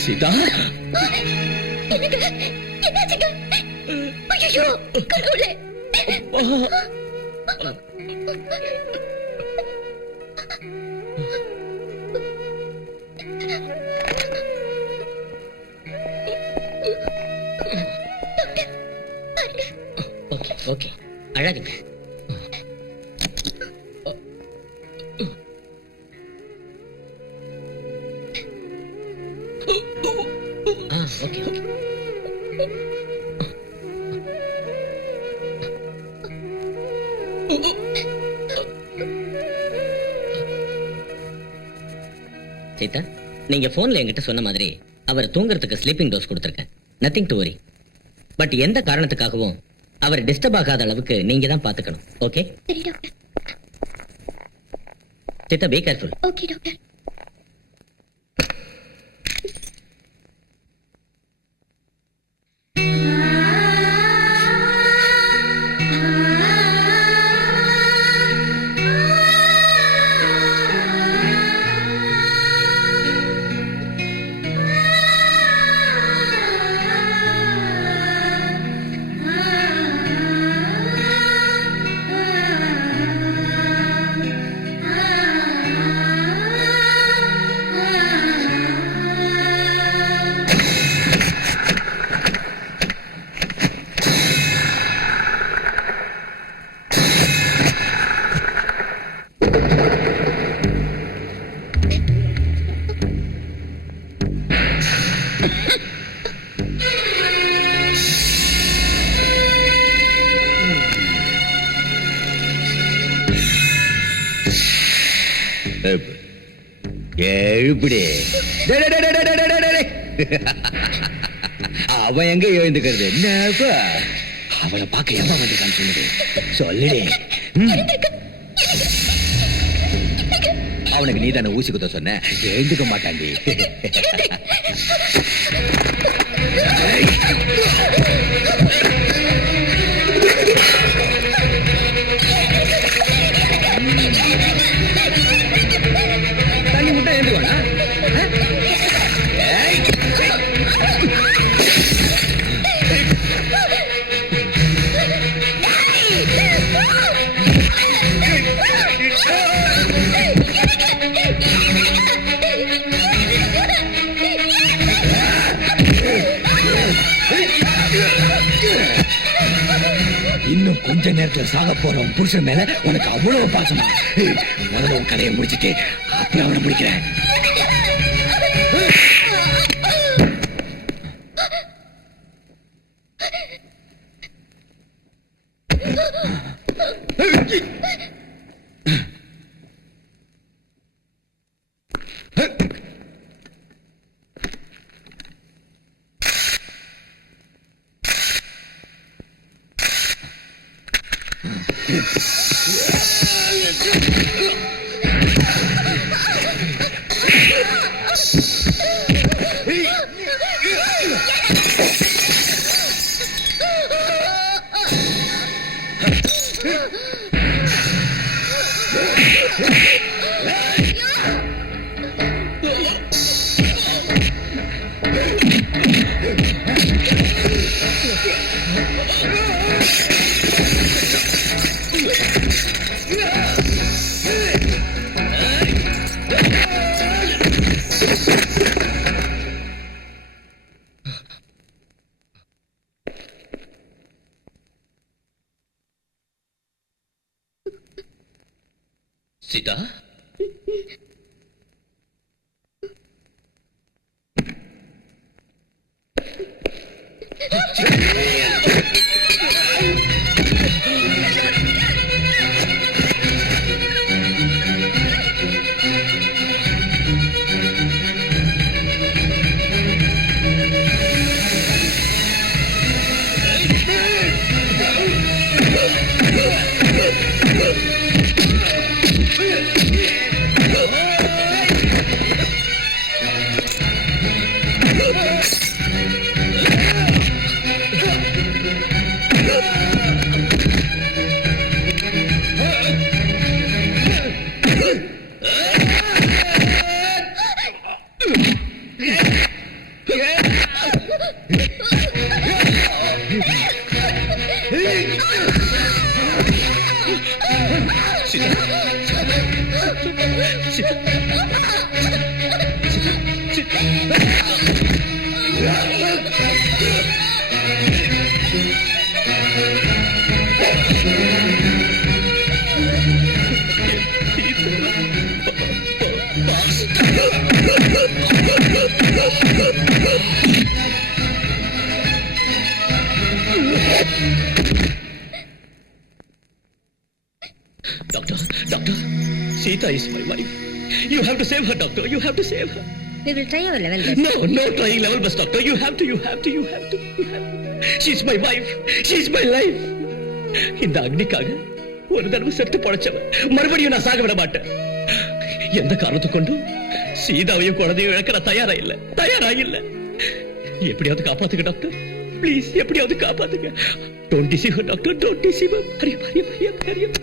சீதா, என்னாச்சுங்க? ஐயோ கடவுளே. ஓகே, அழாதீங்க. ஓகே. சீதா, நீங்க போன்ல என்கிட்ட சொன்ன மாதிரி அவர் தூங்குறதுக்கு ஸ்லீப்பிங் டோஸ் கொடுத்திருக்கேன். Nothing to worry. பட் எந்த காரணத்துக்காகவும் அவர் டிஸ்டர்ப் ஆகாத அளவுக்கு நீங்க தான் பாத்துக்கணும். ஓகே? சரி doctor. Sita, be careful. Okay doctor. எழுப்பிடி. அவன் எங்க எழுந்துக்கிறது? என்னப்பா அவளை பார்க்க எவ்வளவு வந்திருக்கான்னு சொல்லுது. சொல்லுடி. அவனுக்கு நீ தானே ஊசி குத்த சொன்ன, எழுந்துக்க மாட்டாண்டி. தண்ணி முட்டை எழுந்துக்கோடா. இன்னும் கொஞ்ச நேரத்துல சாக போறோம் புருஷன் மேல உனக்கு அவ்வளவு பாசமா? முதல்ல உன் கதையை முடிச்சிட்டு அப்புறம் அவனை முடிக்கிறேன். Sita, Doctor, Sita is my wife. You have to save her, doctor. You have to save her. We will try our level best. No trying level best, doctor. You have to. She's my wife. She's my life. இந்த அக்னிக்காக ஒரு தடவை செத்து படைச்சவ மறுபடியும் நான் சாக விட மாட்டேன். எந்த காரணத்தை கொண்டும் சீதாவையும் குழந்தையும் இழக்கிற தயாரா இல்ல. எப்படியாவது காப்பாத்துங்க டாக்டர். Please, எப்படியாவது காப்பாத்துங்க. Don't deceive her, doctor. Don't deceive her. Hurry up.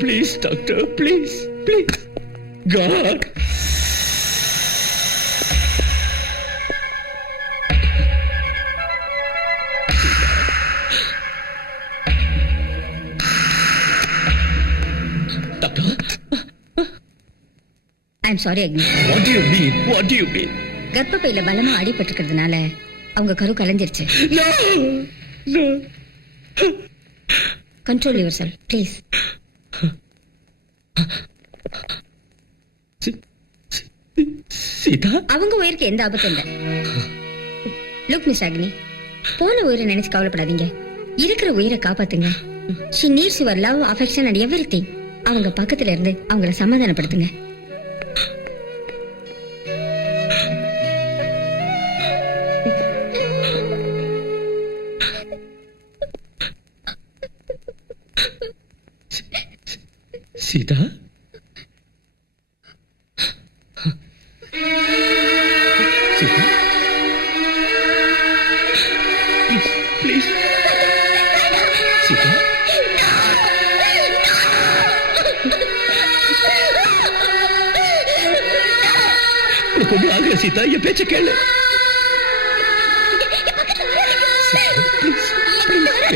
Please, doctor. Please. God. Doctor? I'm sorry, Agni. What do you mean? கர்ப்பப்பையில பலமா அடிபட்டிருக்கிறதுனால அவங்க கரு கலைஞ்சிருச்சு. No. Control yourself, please. Sita, அவங்க உயிருக்கு எந்த ஆபத்தும் இல்ல. லுக் மிஸ் அக்னி, போன உயிரை நினைச்சு கவலைப்படாதீங்க. இருக்கிற உயிரை காப்பாத்துங்க. She needs your love, affection and everything. அவங்க பக்கத்துல இருந்து அவங்கள சமாதானப்படுத்துங்க. சீதா, உனக்கு ஒண்ணு ஆகுற சீதா, என் பேச்ச கேளு.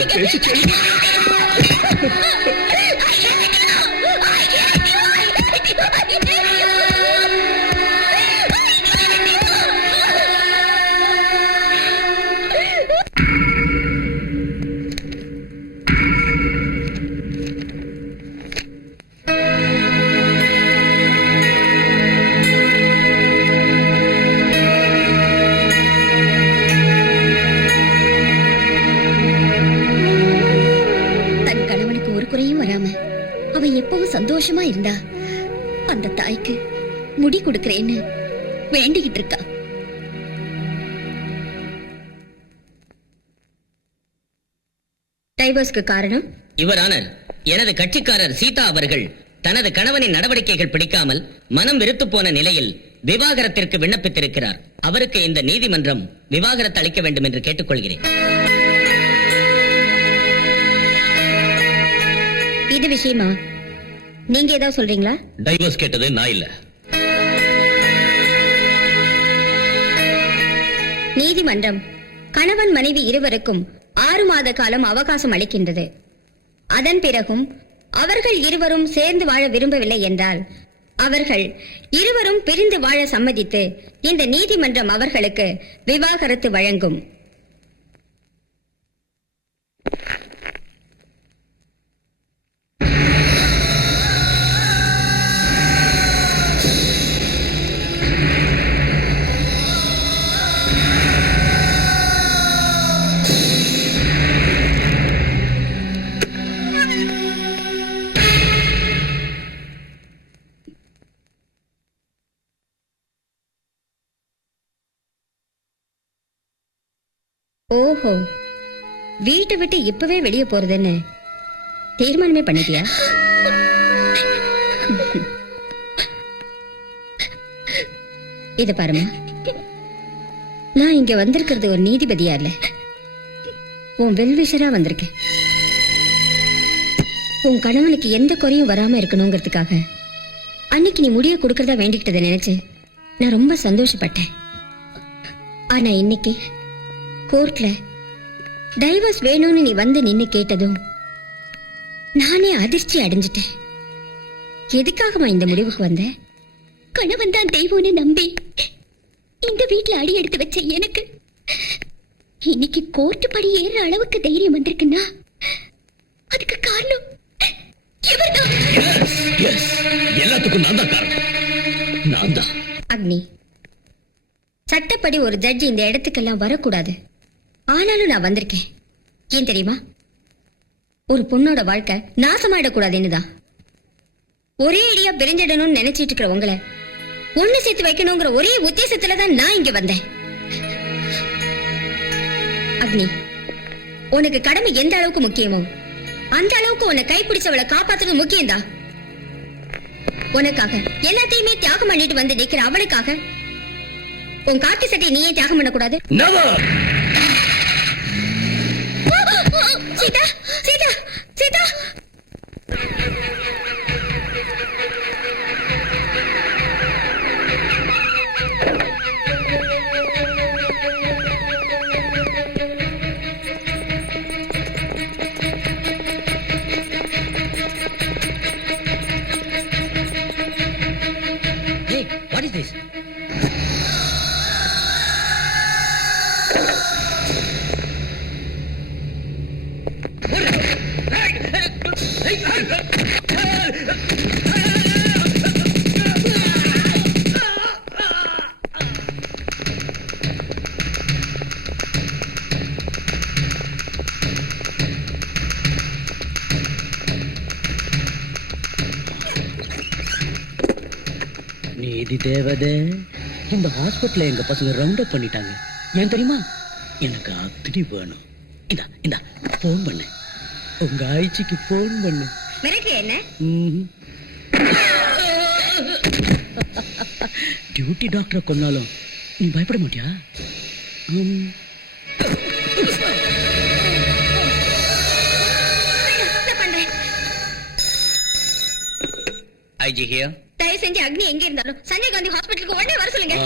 என் பேச்ச கேளு. தன் கணவனுக்கு ஒரு குறையும் வராம அவ எப்பவும் சந்தோஷமா இருந்தா அந்த தாய்க்கு முடி கொடுக்கறேன்னு வேண்டிக்கிட்டு இருக்கா. டைவர்ஸ்க்கு காரணம் யுவர் ஆனர், எனது கட்சிக்காரர் சீதா அவர்கள் தனது கணவனின் நடவடிக்கைகள் பிடிக்காமல் மனம் வெறுத்து போன நிலையில் விவாகரத்திற்கு விண்ணப்பித்திருக்கிறார். அவருக்கு இந்த நீதிமன்றம் விவாகரத்து அளிக்க வேண்டும் என்று கேட்டுக்கொள்கிறேன். இது விஷயமா நீங்க ஏதாவது சொல்றீங்களா? டைவர்ஸ் கேட்டது நான் இல்ல. நீதிமன்றம் கணவன் மனைவி இருவருக்கும் 6 மாத காலம் அவகாசம் அளிக்கின்றது. அதன் பிறகும் அவர்கள் இருவரும் சேர்ந்து வாழ விரும்பவில்லை என்றால் அவர்கள் இருவரும் பிரிந்து வாழ சம்மதித்து இந்த நீதிமன்றம் அவர்களுக்கு விவாகரத்து வழங்கும். ஓஹோ, வீட்டை விட்டு இப்பவே வெளியே போறதுன்னு தீர்மானமே பண்ணிட்டியா? இது பாருமா, நான் இங்க வந்திருக்கிறது ஒரு நீதிபதியா இல்ல, உன் வெல்விஷரா வந்திருக்கேன். உன் கணவனுக்கு எந்த குறையும் வராம இருக்கணுங்கிறதுக்காக அன்னைக்கு நீ முடிய கொடுக்கறதா வேண்டிக்கிட்டதை நினைச்சு நான் ரொம்ப சந்தோஷப்பட்டேன். ஆனா இன்னைக்கு கோர்ட்ல டைவர்ஸ் வேணும்னு நீ வந்து நின்னு கேட்டதும் நானே அதிர்ச்சி அடைஞ்சிட்டேன். எதுக்காகமா இந்த முடிவுக்கு வந்த? கணவன் தான் தெய்வம்னு நம்பி இந்த வீட்டுல அடி எடுத்து வச்ச எனக்கு இன்னைக்கு கோர்ட்டு படி ஏற அளவுக்கு தைரியம் வந்திருக்குன்னா அதுக்கு காரணம் இவர்தான். எல்லாத்துக்கும் நான் தான் காரணம். நான் தான். அக்னி, சட்டப்படி ஒரு ஜட்ஜி இந்த இடத்துக்கெல்லாம் வரக்கூடாது. ஆனாலும் நான் வந்திருக்கேன். ஏன் தெரியுமா? ஒரு பொண்ணோட வாழ்க்கை நாசமாயிடக்கூடாதுன்னுதான். ஒரே அடியா பிரிஞ்சிடணும்னு நினைச்சிட்டு இருக்கிற உங்களை ஒண்ணு சேர்த்து வைக்கணுங்கிற ஒரே உத்தேசத்துலதான் நான் இங்க வந்தேன். அக்னி, உனக்கு கடமை எந்த அளவுக்கு முக்கியமோ அந்த அளவுக்கு உன்னை கைப்பிடிச்சவளை காப்பாத்துறது முக்கியம்தான். உனக்காக எல்லாத்தையுமே தியாகம் பண்ணிட்டு வந்து நிக்கிற அவளுக்காக உன் காக்கி சட்டை நீயே தியாகம் பண்ணக்கூடாது? Sita, Sita, Sita. Hey, what is this? நீதி தேவதை, இந்த ஹாஸ்பிட்டல்ல எங்க பசங்க ரவுண்ட் அப் பண்ணிட்டாங்க. ஏன் தெரியுமா? எனக்கு அக்னி வேணும். இந்தா இந்தா போன் பண்ணு, உங்க ஆய்ச்சிக்கு போன் பண்ணு. மிரட்டியா என்ன? டியூட்டி டாக்டரை கொன்னாலும் நீ பயப்பட மாட்டியா? நான் பண்றேன். IG here. தயவு செஞ்சு அக்னி எங்க இருந்தாலும் சஞ்சய் காந்தி ஹாஸ்பிட்டலுக்கு உடனே வர சொல்லுங்க.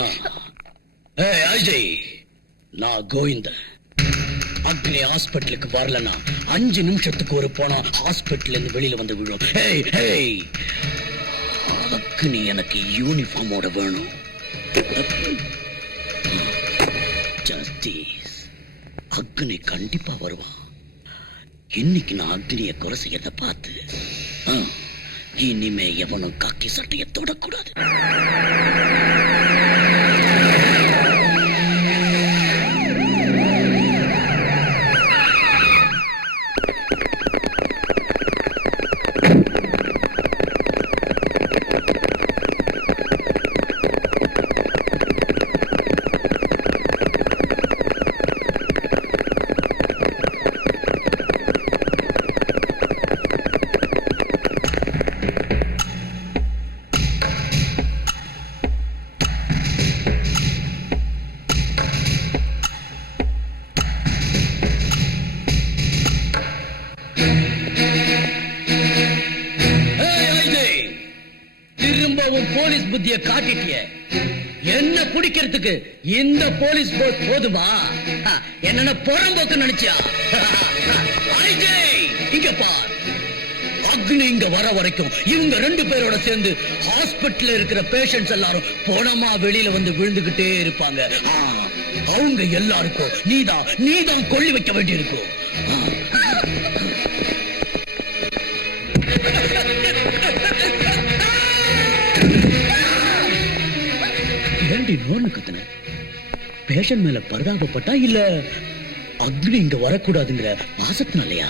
ஏய் அஜய், நான் கோவிந்த. அக்னி ஹாஸ்பிட்டலுக்கு வரலனா 5 நிமிஷத்துக்கு ஒரு பணம் ஹாஸ்பிட்டல்ல இருந்து வெளியில வந்து விழும். ஏய் ஏய், அக்னி எனக்கு யூனிஃபார்மோட வேணும். ஜஸ்டிஸ், அக்னி கண்டிப்பா வருவான். இன்னைக்கு நான் அக்னியை கொலை செய்யறத பார்த்து இனிமே எவனும் காக்கி சட்டையை தொடக்கூடாது. போலீஸ் புத்திய காட்டிட்டிய. என்ன பிடிக்கிறதுக்கு இந்த போலீஸ் போட் போதுமா? என்ன புறம்போக்கு நினைச்சியா? இங்க பார், அக்னி இங்க வர வரைக்கும் இவங்க 2 பேரோட சேர்ந்து ஹாஸ்பிட்டல்ல இருக்கிற பேஷண்ட்ஸ் எல்லாரும் போனமா வெளியில வந்து விழுந்துகிட்டே இருப்பாங்க. அவங்க எல்லாருக்கும் நீதான் கொள்ளி வைக்க வேண்டியிருக்கும். ஏண்டி நோன்னு கத்துன? பேஷண்ட் மேல பரிதாபப்பட்டா இல்ல அக்னி இங்க வரக்கூடாதுங்கிற பாசத்தினாலயா?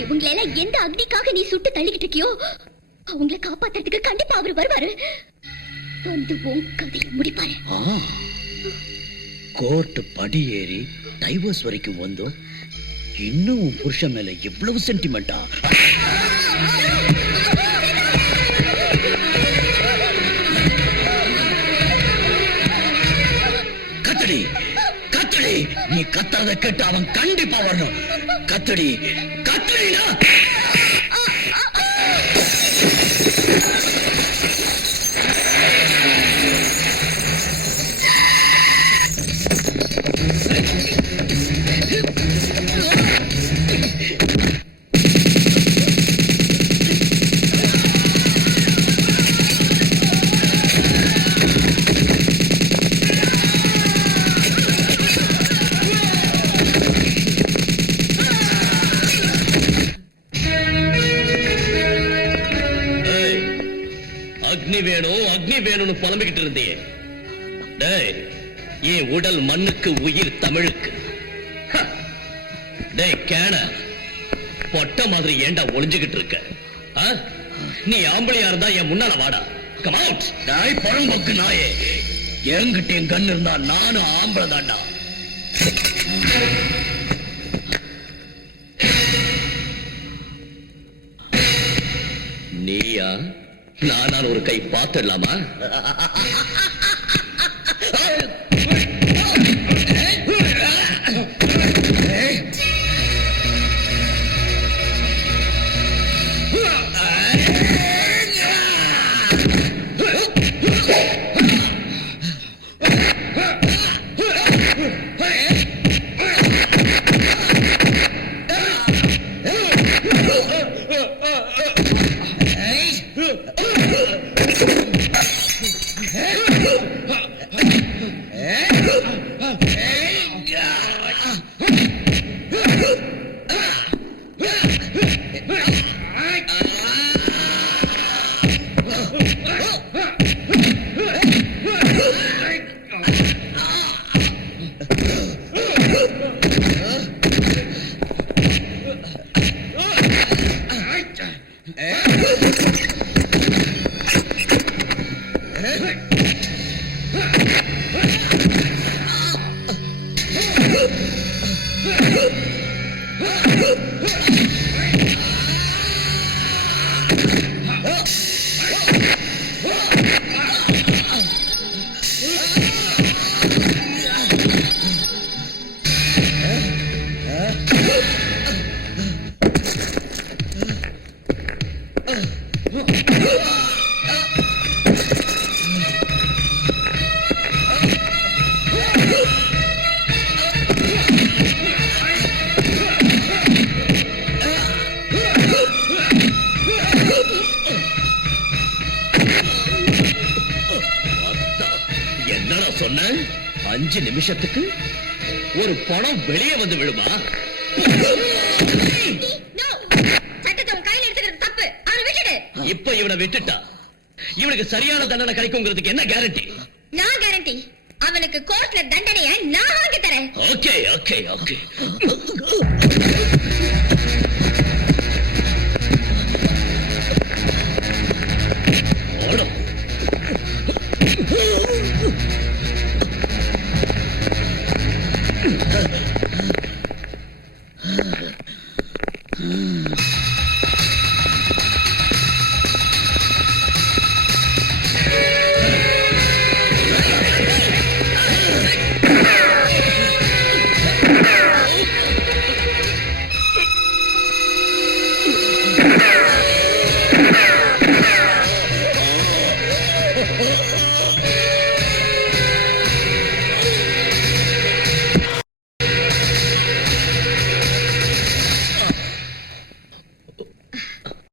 இவங்களெல்லாம் எந்த அக்னிக்காக நீ சுட்டு தள்ளிக்கிட்டு இருக்கியோ அவங்களை காப்பாத்துறதுக்கு கண்டிப்பா அவர் வருவாரு. வந்து உன் கதையை முடிப்பாரு. கோர்ட் படி ஏறி டைவர்ஸ் வரைக்கும் வந்தோம். இன்னும் புருஷன் மேல எவ்வளவு சென்டிமெண்டா? கத்தடி கத்தடி, நீ கத்துறத கேட்டு அவன் கண்டிப்பா வரணும். கத்தடி கத்தடினா அக்னி வேணும்னு புலம்பிக்கிட்டு இருந்தே. என் உடல் மண்ணுக்கு, உயிர் தமிழுக்கு. கேன பொட்ட மாதிரி ஏண்டா ஒளிஞ்சுகிட்டு இருக்க? நீ ஆம்பளையா இருந்தா என் முன்னால வாடா. Come out. பரம்போக்கு நாயே, என்கிட்ட என் கண்ணு இருந்தா நானும் ஆம்பளை தாண்டா. நீயா? நான் ஒரு கை பார்த்துடலாமா? 5 நிமிஷத்துக்கு ஒரு பணம் வெளியே வந்து விழுமா? No. சட்டத்தை உன் கையில எடுத்துக்கிறது தப்பு. அவனை விட்டுடு. இப்ப இவனை விட்டுட்டா இவனுக்கு சரியான தண்டனை கிடைக்குங்கிறதுக்கு என்ன கேரண்டி? நான் கேரண்டி. அவனுக்கு கோர்ட்ல தண்டனையை நான் வாங்கி தரேன். Okay okay okay